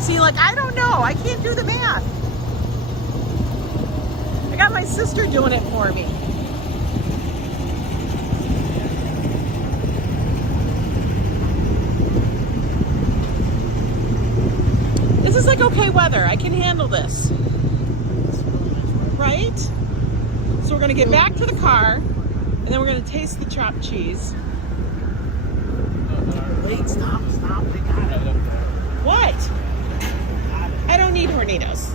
See, like, I don't know. I can't do the math. I got my sister doing it for me. This is like okay weather. I can handle this. Right? So we're going to get back to the car, and then we're going to taste the chopped cheese. wait, stop. They got it. What? I don't need Hornitos.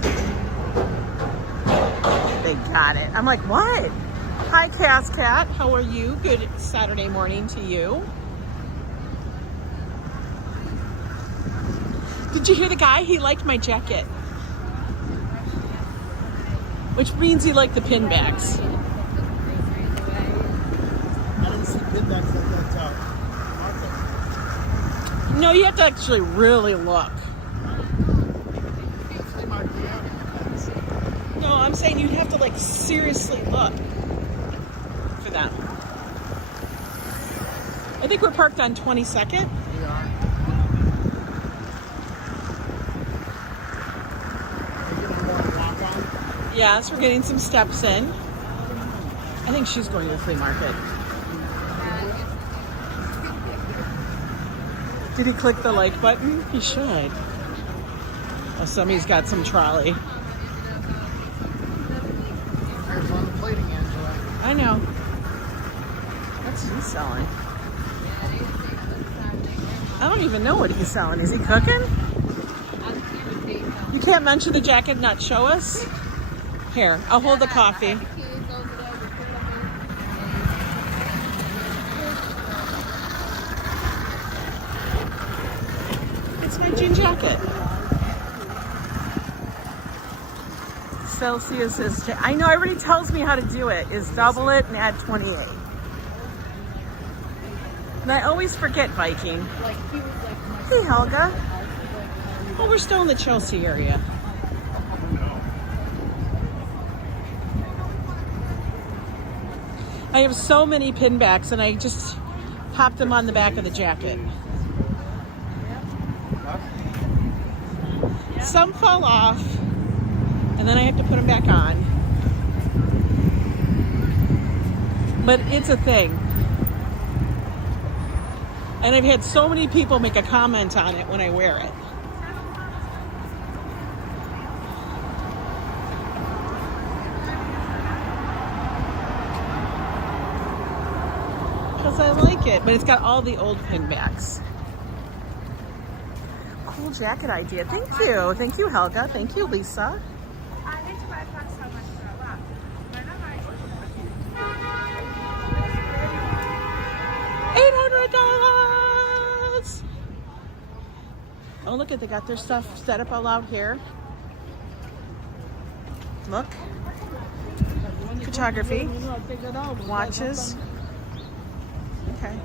They got it. I'm like, what? Hi, Cass Cat. How are you? Good Saturday morning to you. Did you hear the guy? He liked my jacket. Which means he liked the pinbacks. I didn't see pinbacks like that market. No, you have to actually really look. No, I'm saying you have to like seriously look for them. I think we're parked on 22nd. We are. Yes, we're getting some steps in. I think she's going to the flea market. Did he click the like button? He should. Oh, somebody's got some trolley. There's on the plating, Angela. I know. What's he selling? I don't even know what he's selling. Is he cooking? You can't mention the jacket and not show us? Here, I'll hold the coffee. It's my jean jacket. Celsius is, I know everybody tells me how to do it, is double it and add 28. And I always forget, Viking. Hey, Helga. Oh, we're still in the Chelsea area. I have so many pinbacks and I just popped them on the back of the jacket. Some fall off and then I have to put them back on. But it's a thing. And I've had so many people make a comment on it when I wear it. Because I like it, but it's got all the old pinbacks. Cool jacket idea. Thank you. Thank you, Helga. Thank you, Lisa. $800. Oh, look at, they got their stuff set up all out here. Look. Photography. Watches. Okay.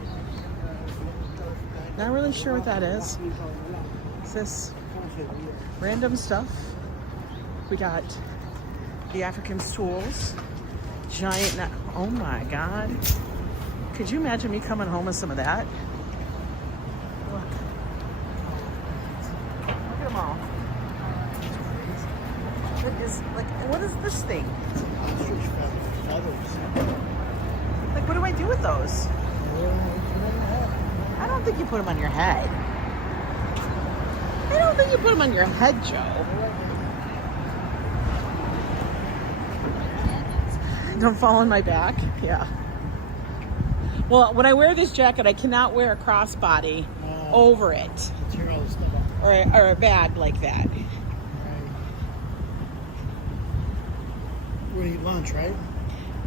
Not really sure what that is. Is this random stuff? We got the African stools, giant nut. Oh my God. Could you imagine me coming home with some of that? Look. Look at them all. What is this thing? Ostrich feathers. Like, what do I do with those? I don't think you put them on your head. I don't think you put them on your head, Joe. Don't fall on my back? Yeah. Well, when I wear this jacket, I cannot wear a crossbody over it. Tear all the stuff off. Or a bag like that. Right. We're gonna eat lunch, right?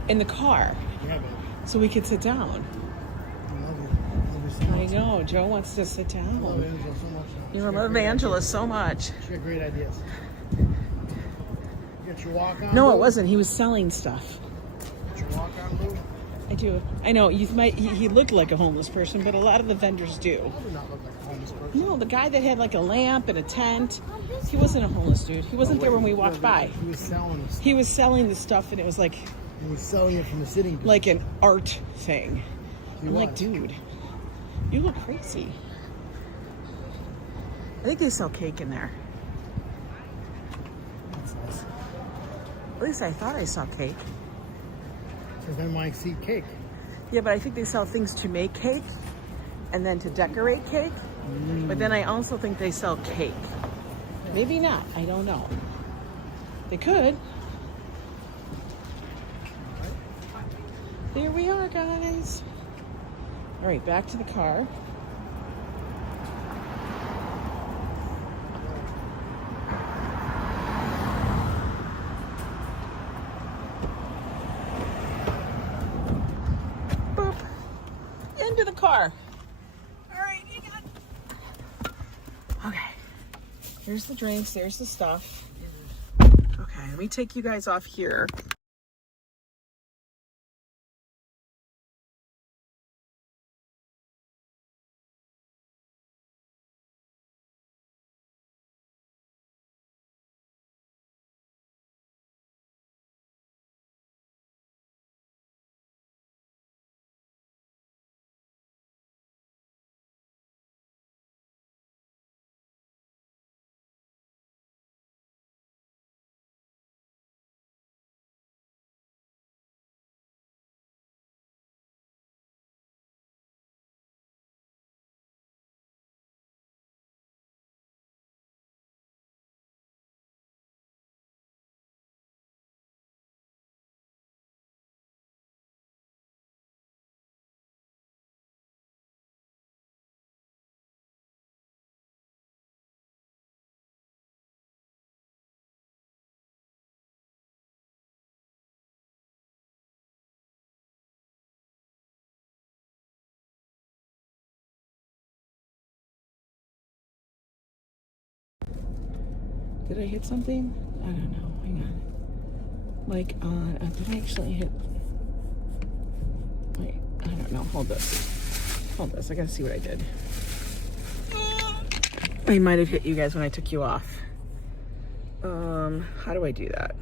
In the car. Yeah, baby. So we could sit down. I love you. I love you so I much. know. Joe wants to sit I love down. Angela so much. You love Angela so much. She got great ideas. You got your walk on? No, Lou? it wasn't. He was selling stuff. Got your walk on, Lou? I do. I know. He looked like a homeless person, but a lot of the vendors do. I do not look like a homeless person. No, the guy that had like a lamp and a tent, he wasn't a homeless dude. He wasn't there when we walked by. He was selling it. He was selling the stuff, and it was like He was selling it from the sitting position. like an art thing. He I'm like, was. dude, you look crazy. I think they sell cake in there. That's nice. At least I thought I saw cake. It says NYC cake. Yeah, but I think they sell things to make cake and then to decorate cake. But then I also think they sell cake. Maybe not. I don't know. They could. There we are, guys. All right, back to the car. Boop. Into the car. All right, you got. Okay. Here's the drinks. There's the stuff. Okay, let me take you guys off here. Did I hit something? I don't know. Hang on. Like on, did I actually hit? Wait, I don't know. Hold this. Hold this. I gotta see what I did. I might have hit you guys when I took you off. How do I do that?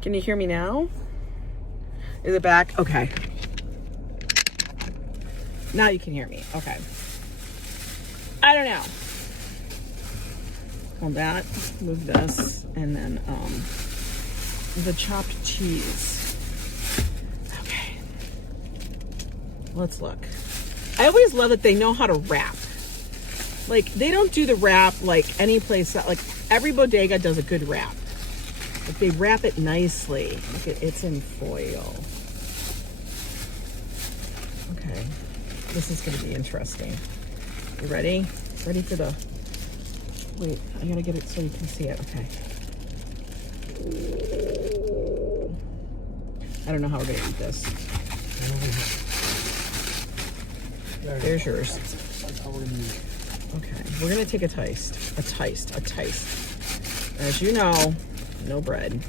Can you hear me now? Is it back? Okay. Now you can hear me. Okay. I don't know. Hold that, move this, and then the chopped cheese. Okay. Let's look. I always love that they know how to wrap. Like, they don't do the wrap like any place that, like, every bodega does a good wrap. Like, they wrap it nicely. Look at it's in foil. Okay. This is gonna be interesting. You ready? Ready for the... Wait, I gotta get it so you can see it. Okay. I don't know how we're gonna eat this. There's yours. That's how we're gonna use it. Okay, we're gonna take a taste. A taste. As you know, no bread.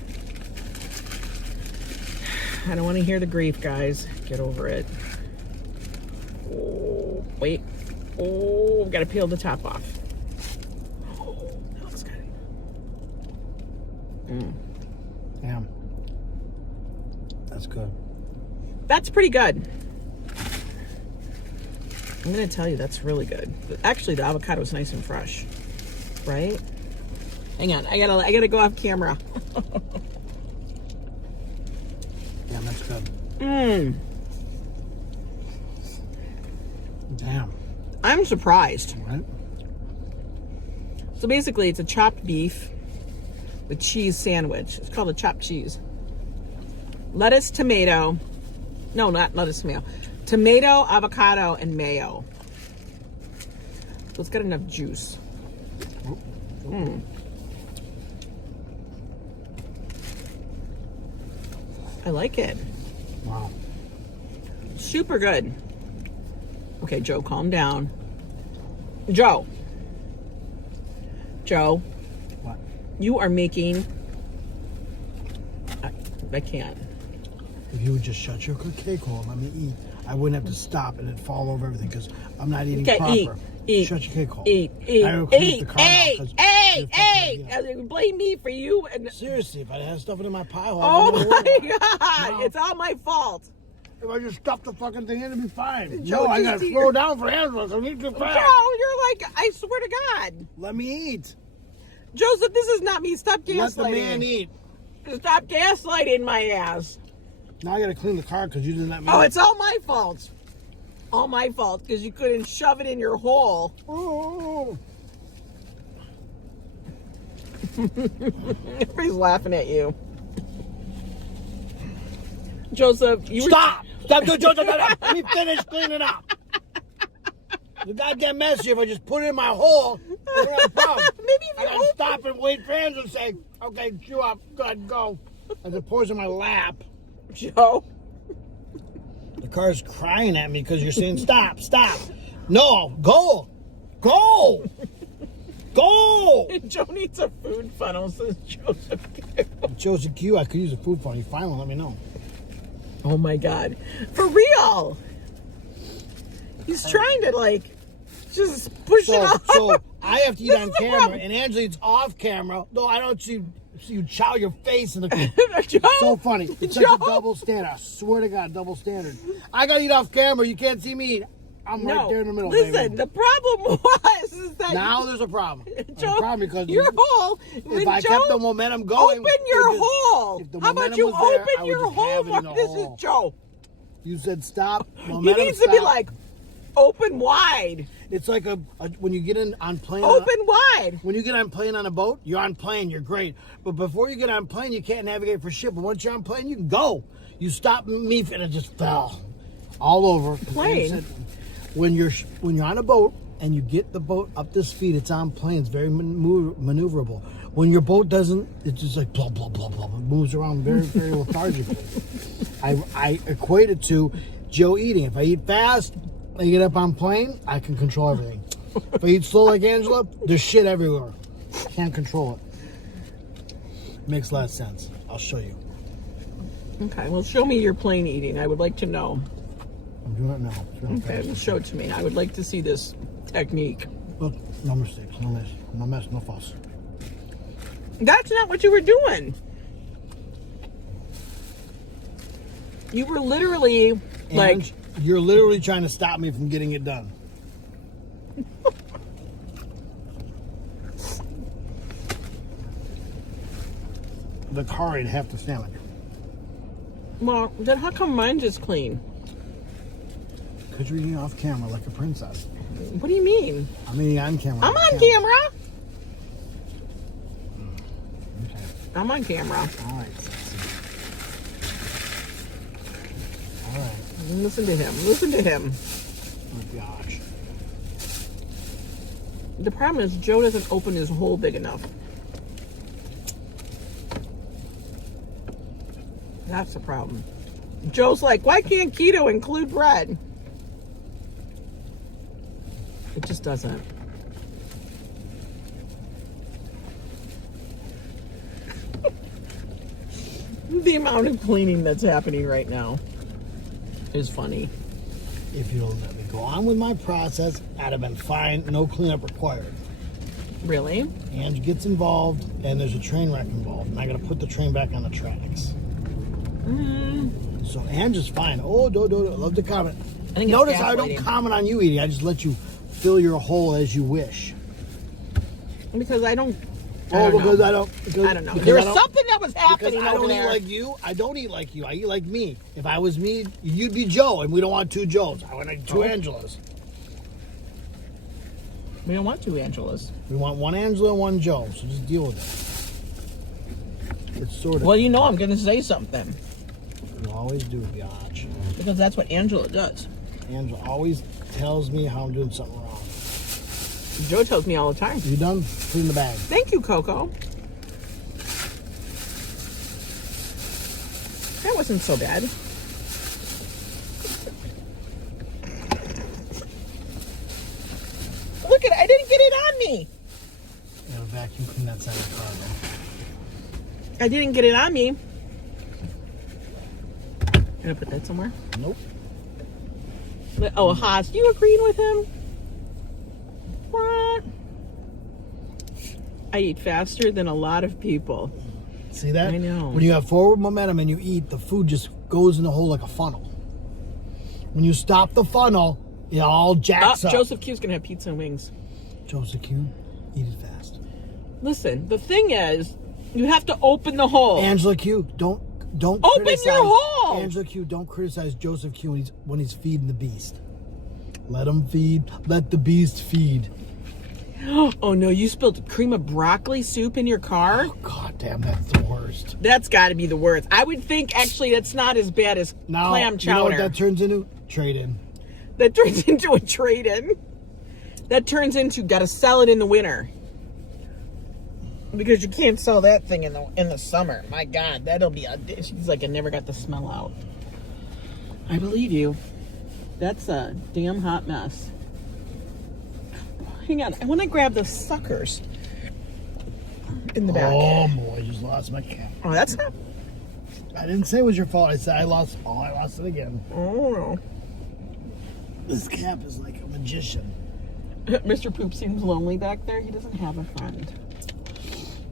I don't want to hear the grief, guys. Get over it. Oh, wait. Oh, gotta peel the top off. Oh, that looks good. Damn. That's good. That's pretty good. I'm gonna tell you, that's really good. Actually, the avocado is nice and fresh, right? Hang on, I gotta go off camera. Damn, that's good. Damn. I'm surprised. Right? So basically, it's a chopped beef with cheese sandwich. It's called a chopped cheese. Lettuce, tomato. No, not lettuce, tomato. Tomato, avocado, and mayo. So it's got enough juice. I like it. Wow. Super good. Okay, Joe, calm down. Joe. What? You are making... I can't. If you would just shut your cake hole and let me eat, I wouldn't have to stop and it'd fall over everything because I'm not eating proper. Eat. Shut your cake hole. Eat. I will clean the car now 'cause you're fucking idea. Blame me for you. And Seriously, if I had stuff in my pie hole, oh I wouldn't worry my about it. God, No. it's all my fault. If I just stuff the fucking thing in, it'd be fine. Joe, No, I just gotta eat slow down for Angela, so I need to Joe, fast. you're like, I swear to God. Let me eat. Joseph, this is not me. Stop gaslighting. Let the man eat. Stop gaslighting my ass. Now I gotta clean the car because you didn't let me. Oh, it's all my fault. All my fault because you couldn't shove it in your hole. Oh. Everybody's laughing at you. Joseph, you Stop! Stop doing Joseph. Let me finish cleaning up. The goddamn mess here. If I just put it in my hole, I don't have a problem. Maybe if I you gotta stop and wait for Angela to say, okay, chew up, good, go. As it pours in my lap. Joe. The car's crying at me because you're saying stop. No, go. Go. Joe needs a food funnel, says Joseph. Joseph Q, I could use a food funnel. You finally let me know. Oh my God. For real. He's trying to like just push it off. So I have to eat This on is the camera, problem. and Angela eats off camera. Though I don't see you chow your face in the. Joe, It's so funny. It's such Joe. a double standard. I swear to God, double standard. I gotta eat off camera. You can't see me eat. I'm right there in the middle. Listen, baby. the problem is that Now there's a problem. There's Joe, a problem because your hole. if I kept the momentum going, open your it just- hole. if the How about momentum you was there, I open would your just have hole? it in the This hole. is Joe. You said stop. He Momentum needs to be stop. like open wide. It's like a when you get in on plane. Open wide. When you get on plane on a boat, you're on plane, you're great. But before you get on plane, you can't navigate for shit. But once you're on plane, you can go. You stop me, and it just fell all over. Plane? When you're on a boat and you get the boat up to speed, it's on plane. It's very maneuverable. When your boat doesn't, it's just like blah blah blah blah. It moves around very very lethargically. I equate it to Joe eating. If I eat fast, I get up on plane, I can control everything. If I eat slow like Angela, there's shit everywhere. Can't control it. Makes a lot of sense. I'll show you. Okay, well, show me your plane eating. I would like to know. I'm doing it now. It's real Okay, fast. well, show it to me. I would like to see this technique. Look, no mistakes, no mess, no fuss. That's not what you were doing. You were literally like... And you're literally trying to stop me from getting it done. The car ate half the sandwich. Well, then how come mine's is clean? Because you're eating off camera like a princess. What do you mean? I'm eating on camera. I'm on camera. Okay. I'm on camera. All right, sexy. All right. Listen to him. Listen to him. Oh, gosh. The problem is Joe doesn't open his hole big enough. That's the problem. Joe's like, why can't keto include bread? It just doesn't. The amount of cleaning that's happening right now is funny. If you'll let me go on with my process, I'd have been fine. No cleanup required. Really? Ange gets involved, and there's a train wreck involved, and I got to put the train back on the tracks. So Ange is fine. Oh, love to comment. I think it's Notice I gaslighting. don't comment on you eating. I just let you fill your hole as you wish. Because I don't. Because know. I don't. Because, I don't know. because There I was don't- something that was Because happening I over don't eat there. like you. I don't eat like you. I eat like me. If I was me, you'd be Joe, and we don't want two Joes. I want two Angelas. We don't want two Angelas. We want one Angela and one Joe, so just deal with it. It's sort of. Well, you know I'm going to say something. You always do, biatch. Because that's what Angela does. Angela always tells me how I'm doing something wrong. Joe tells me all the time. You done? Put it in the bag. Thank you, Coco. That wasn't so bad. Look at it. I didn't get it on me. You gotta vacuum clean that side of the car, though. I didn't get it on me. Gonna put that somewhere? Nope. Oh, Haas, you agreeing with him? What? I eat faster than a lot of people. See that? I know. When you have forward momentum and you eat, the food just goes in the hole like a funnel. When you stop the funnel, it all jacks up. Joseph Q's gonna have pizza and wings. Joseph Q, eat it fast. Listen, the thing is, you have to open the hole. Angela Q, don't Open criticize, your hole! Angela Q, don't criticize Joseph Q when he's feeding the beast. Let him feed. Let the beast feed. Oh no, you spilled cream of broccoli soup in your car? Oh, God damn, that's the worst. That's got to be the worst. I would think actually that's not as bad as Now, clam you know what chowder. that turns into? Trade-in. That turns into a trade-in. That turns into gotta sell it in the winter. Because you can't sell that thing in the summer. My God, that'll be a dish. She's like, I never got the smell out. I believe you. That's a damn hot mess. Hang on, I want to grab the suckers in the back. Oh, boy, I just lost my cap. Oh, that's not. I didn't say it was your fault. I said I lost it again. Oh no. This cap is like a magician. Mr. Poop seems lonely back there. He doesn't have a friend.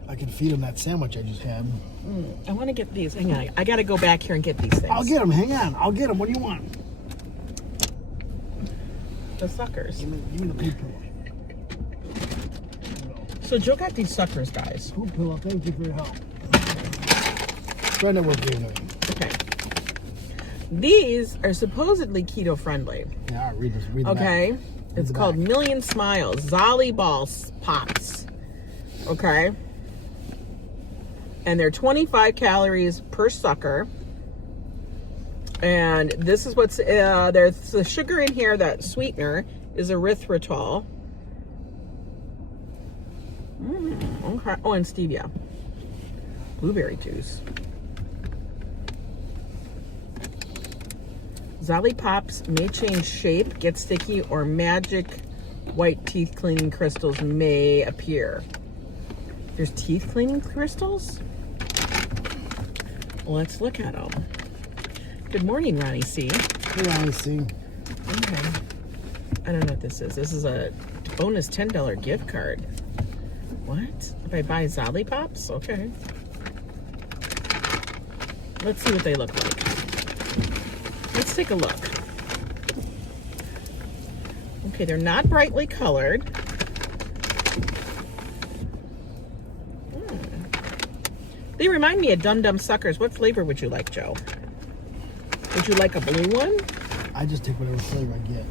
I could feed him that sandwich I just had. I want to get these. Hang on. I got to go back here and get these things. I'll get him. Hang on. I'll get him. What do you want? the suckers. Give me the poop pillow. So Joe got these suckers, guys. Poop pillow. Thank you for your help. Brenda, what are you doing? Okay. These are supposedly keto friendly. Yeah, I'll read this. Read the Okay. back. It's the called back. Million Smiles Zolly Ball Pops. Okay. And they're 25 calories per sucker. And this is what's, there's the sugar in here, that sweetener is erythritol. Okay. Oh, and stevia. Blueberry juice. Zolly Pops may change shape, get sticky, or magic white teeth cleaning crystals may appear. There's teeth cleaning crystals? Let's look at them. Good morning, Ronnie C. Hey, Ronnie C. Okay. I don't know what this is. This is a bonus $10 gift card. What? If I buy Zolly Pops? Okay. Let's see what they look like. Let's take a look. Okay, they're not brightly colored. They remind me of Dum Dum Suckers. What flavor would you like, Joe? Would you like a blue one? I just take whatever flavor I get.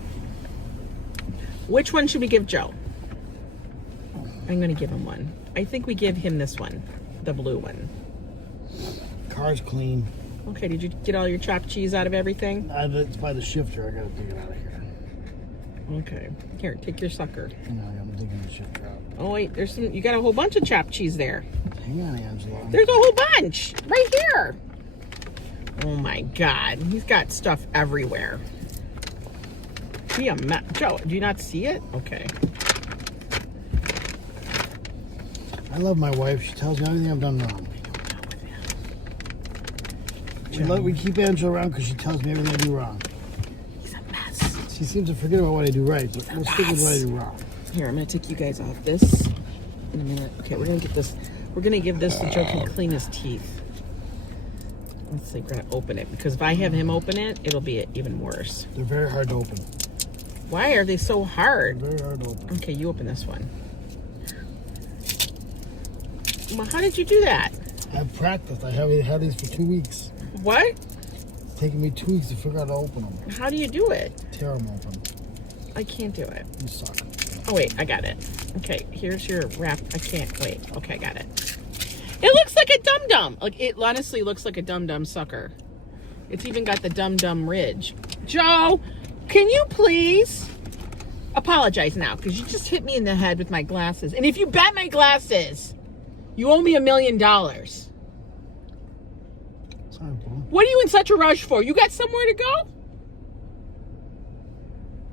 Which one should we give Joe? I'm going to give him one. I think we give him this one, the blue one. Car's clean. Okay, did you get all your chopped cheese out of everything? It's by the shifter. I gotta take it out of here. Okay. Here, take your sucker. No, I'm taking the shifter out. Oh, wait, there's some, you got a whole bunch of chopped cheese there. Hang on, Angela. There's a whole bunch right here. Oh my God, he's got stuff everywhere. Be a mess. Joe, do you not see it? Okay. I love my wife. She tells me everything I've done wrong. We keep Angela around because she tells me everything I do wrong. He's a mess. She seems to forget about what I do right, but we'll stick with what I do wrong. Here, I'm gonna take you guys off this. in a minute. Okay, we're gonna get this. We're gonna give this to Joe to clean his teeth. Let's see, we're gonna open it because if I have him open it, it'll be even worse. They're very hard to open. Why are they so hard? Very hard to open. Okay, you open this one. Well, how did you do that? I've practiced. I have had these for 2 weeks. What? It's taken me 2 weeks to figure out how to open them. How do you do it? Tear them open. I can't do it. You suck. Oh wait, I got it. Okay, here's your wrap. I can't wait. Okay, I got it. It looks like a dum-dum. Like it honestly looks like a dum-dum sucker. It's even got the dum-dum ridge. Joe, can you please apologize now? Because you just hit me in the head with my glasses. And if you bet my glasses, you owe me $1 million. Sorry, Paul. What are you in such a rush for? You got somewhere to go?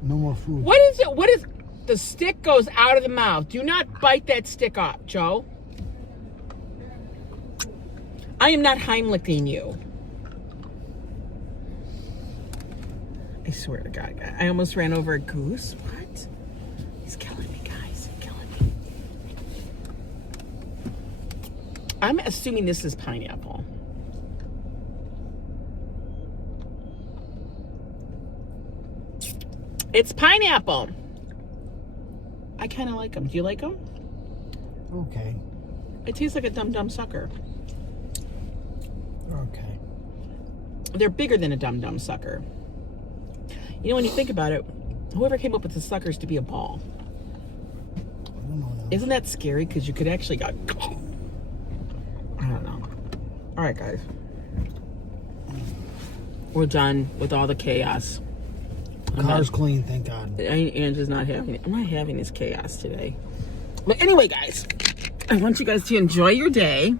No more food. What is it? What is the stick goes out of the mouth? Do not bite that stick off, Joe. I am not Heimliching you. I swear to God, I almost ran over a goose. What? He's killing me, guys. He's killing me. I'm assuming this is pineapple. It's pineapple. I kind of like them. Do you like them? Okay. It tastes like a dum-dum sucker. Okay. They're bigger than a dum-dum sucker. You know, when you think about it, whoever came up with the suckers to be a ball. I don't know now. Isn't that scary? Because you could actually go... I don't know. All right, guys. We're done with all the chaos. Car's clean, thank God. Angela's not having it. I'm not having this chaos today. But anyway, guys, I want you guys to enjoy your day.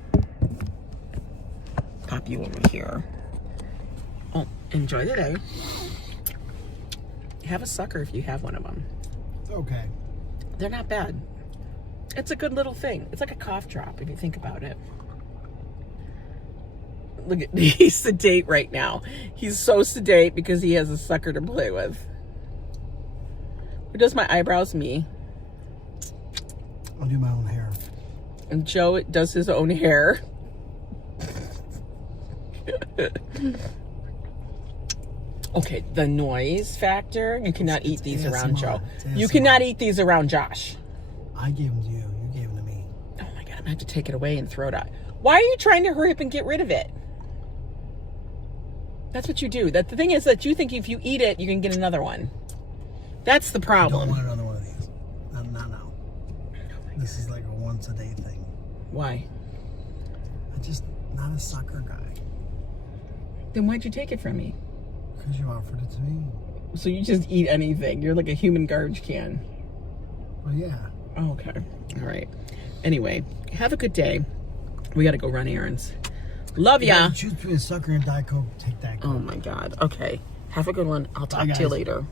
Pop you over here. Oh, enjoy the day. Have a sucker if you have one of them. Okay. They're not bad. It's a good little thing. It's like a cough drop if you think about it. Look at, he's sedate right now. He's so sedate because he has a sucker to play with. Who does my eyebrows? Me. I'll do my own hair. And Joe does his own hair. Okay, the noise factor. You cannot eat these around Joe. You cannot eat these around Josh. I gave them to you. You gave them to me. Oh my God, I'm gonna have to take it away and throw it out. Why are you trying to hurry up and get rid of it? That's what you do. The thing is that you think if you eat it, you can get another one. That's the I problem. don't want another one of these. Not now. This is like a once a day thing. Why? I'm just not a sucker guy. Then why'd you take it from me? Because you offered it to me. So you just eat anything. You're like a human garbage can. Well, yeah. Oh, okay. All right. Anyway, have a good day. We got to go run errands. Love ya. Choose between a sucker and Diet Coke. Take that. Oh my God. Okay. Have a good one. I'll talk Bye, to you guys. later.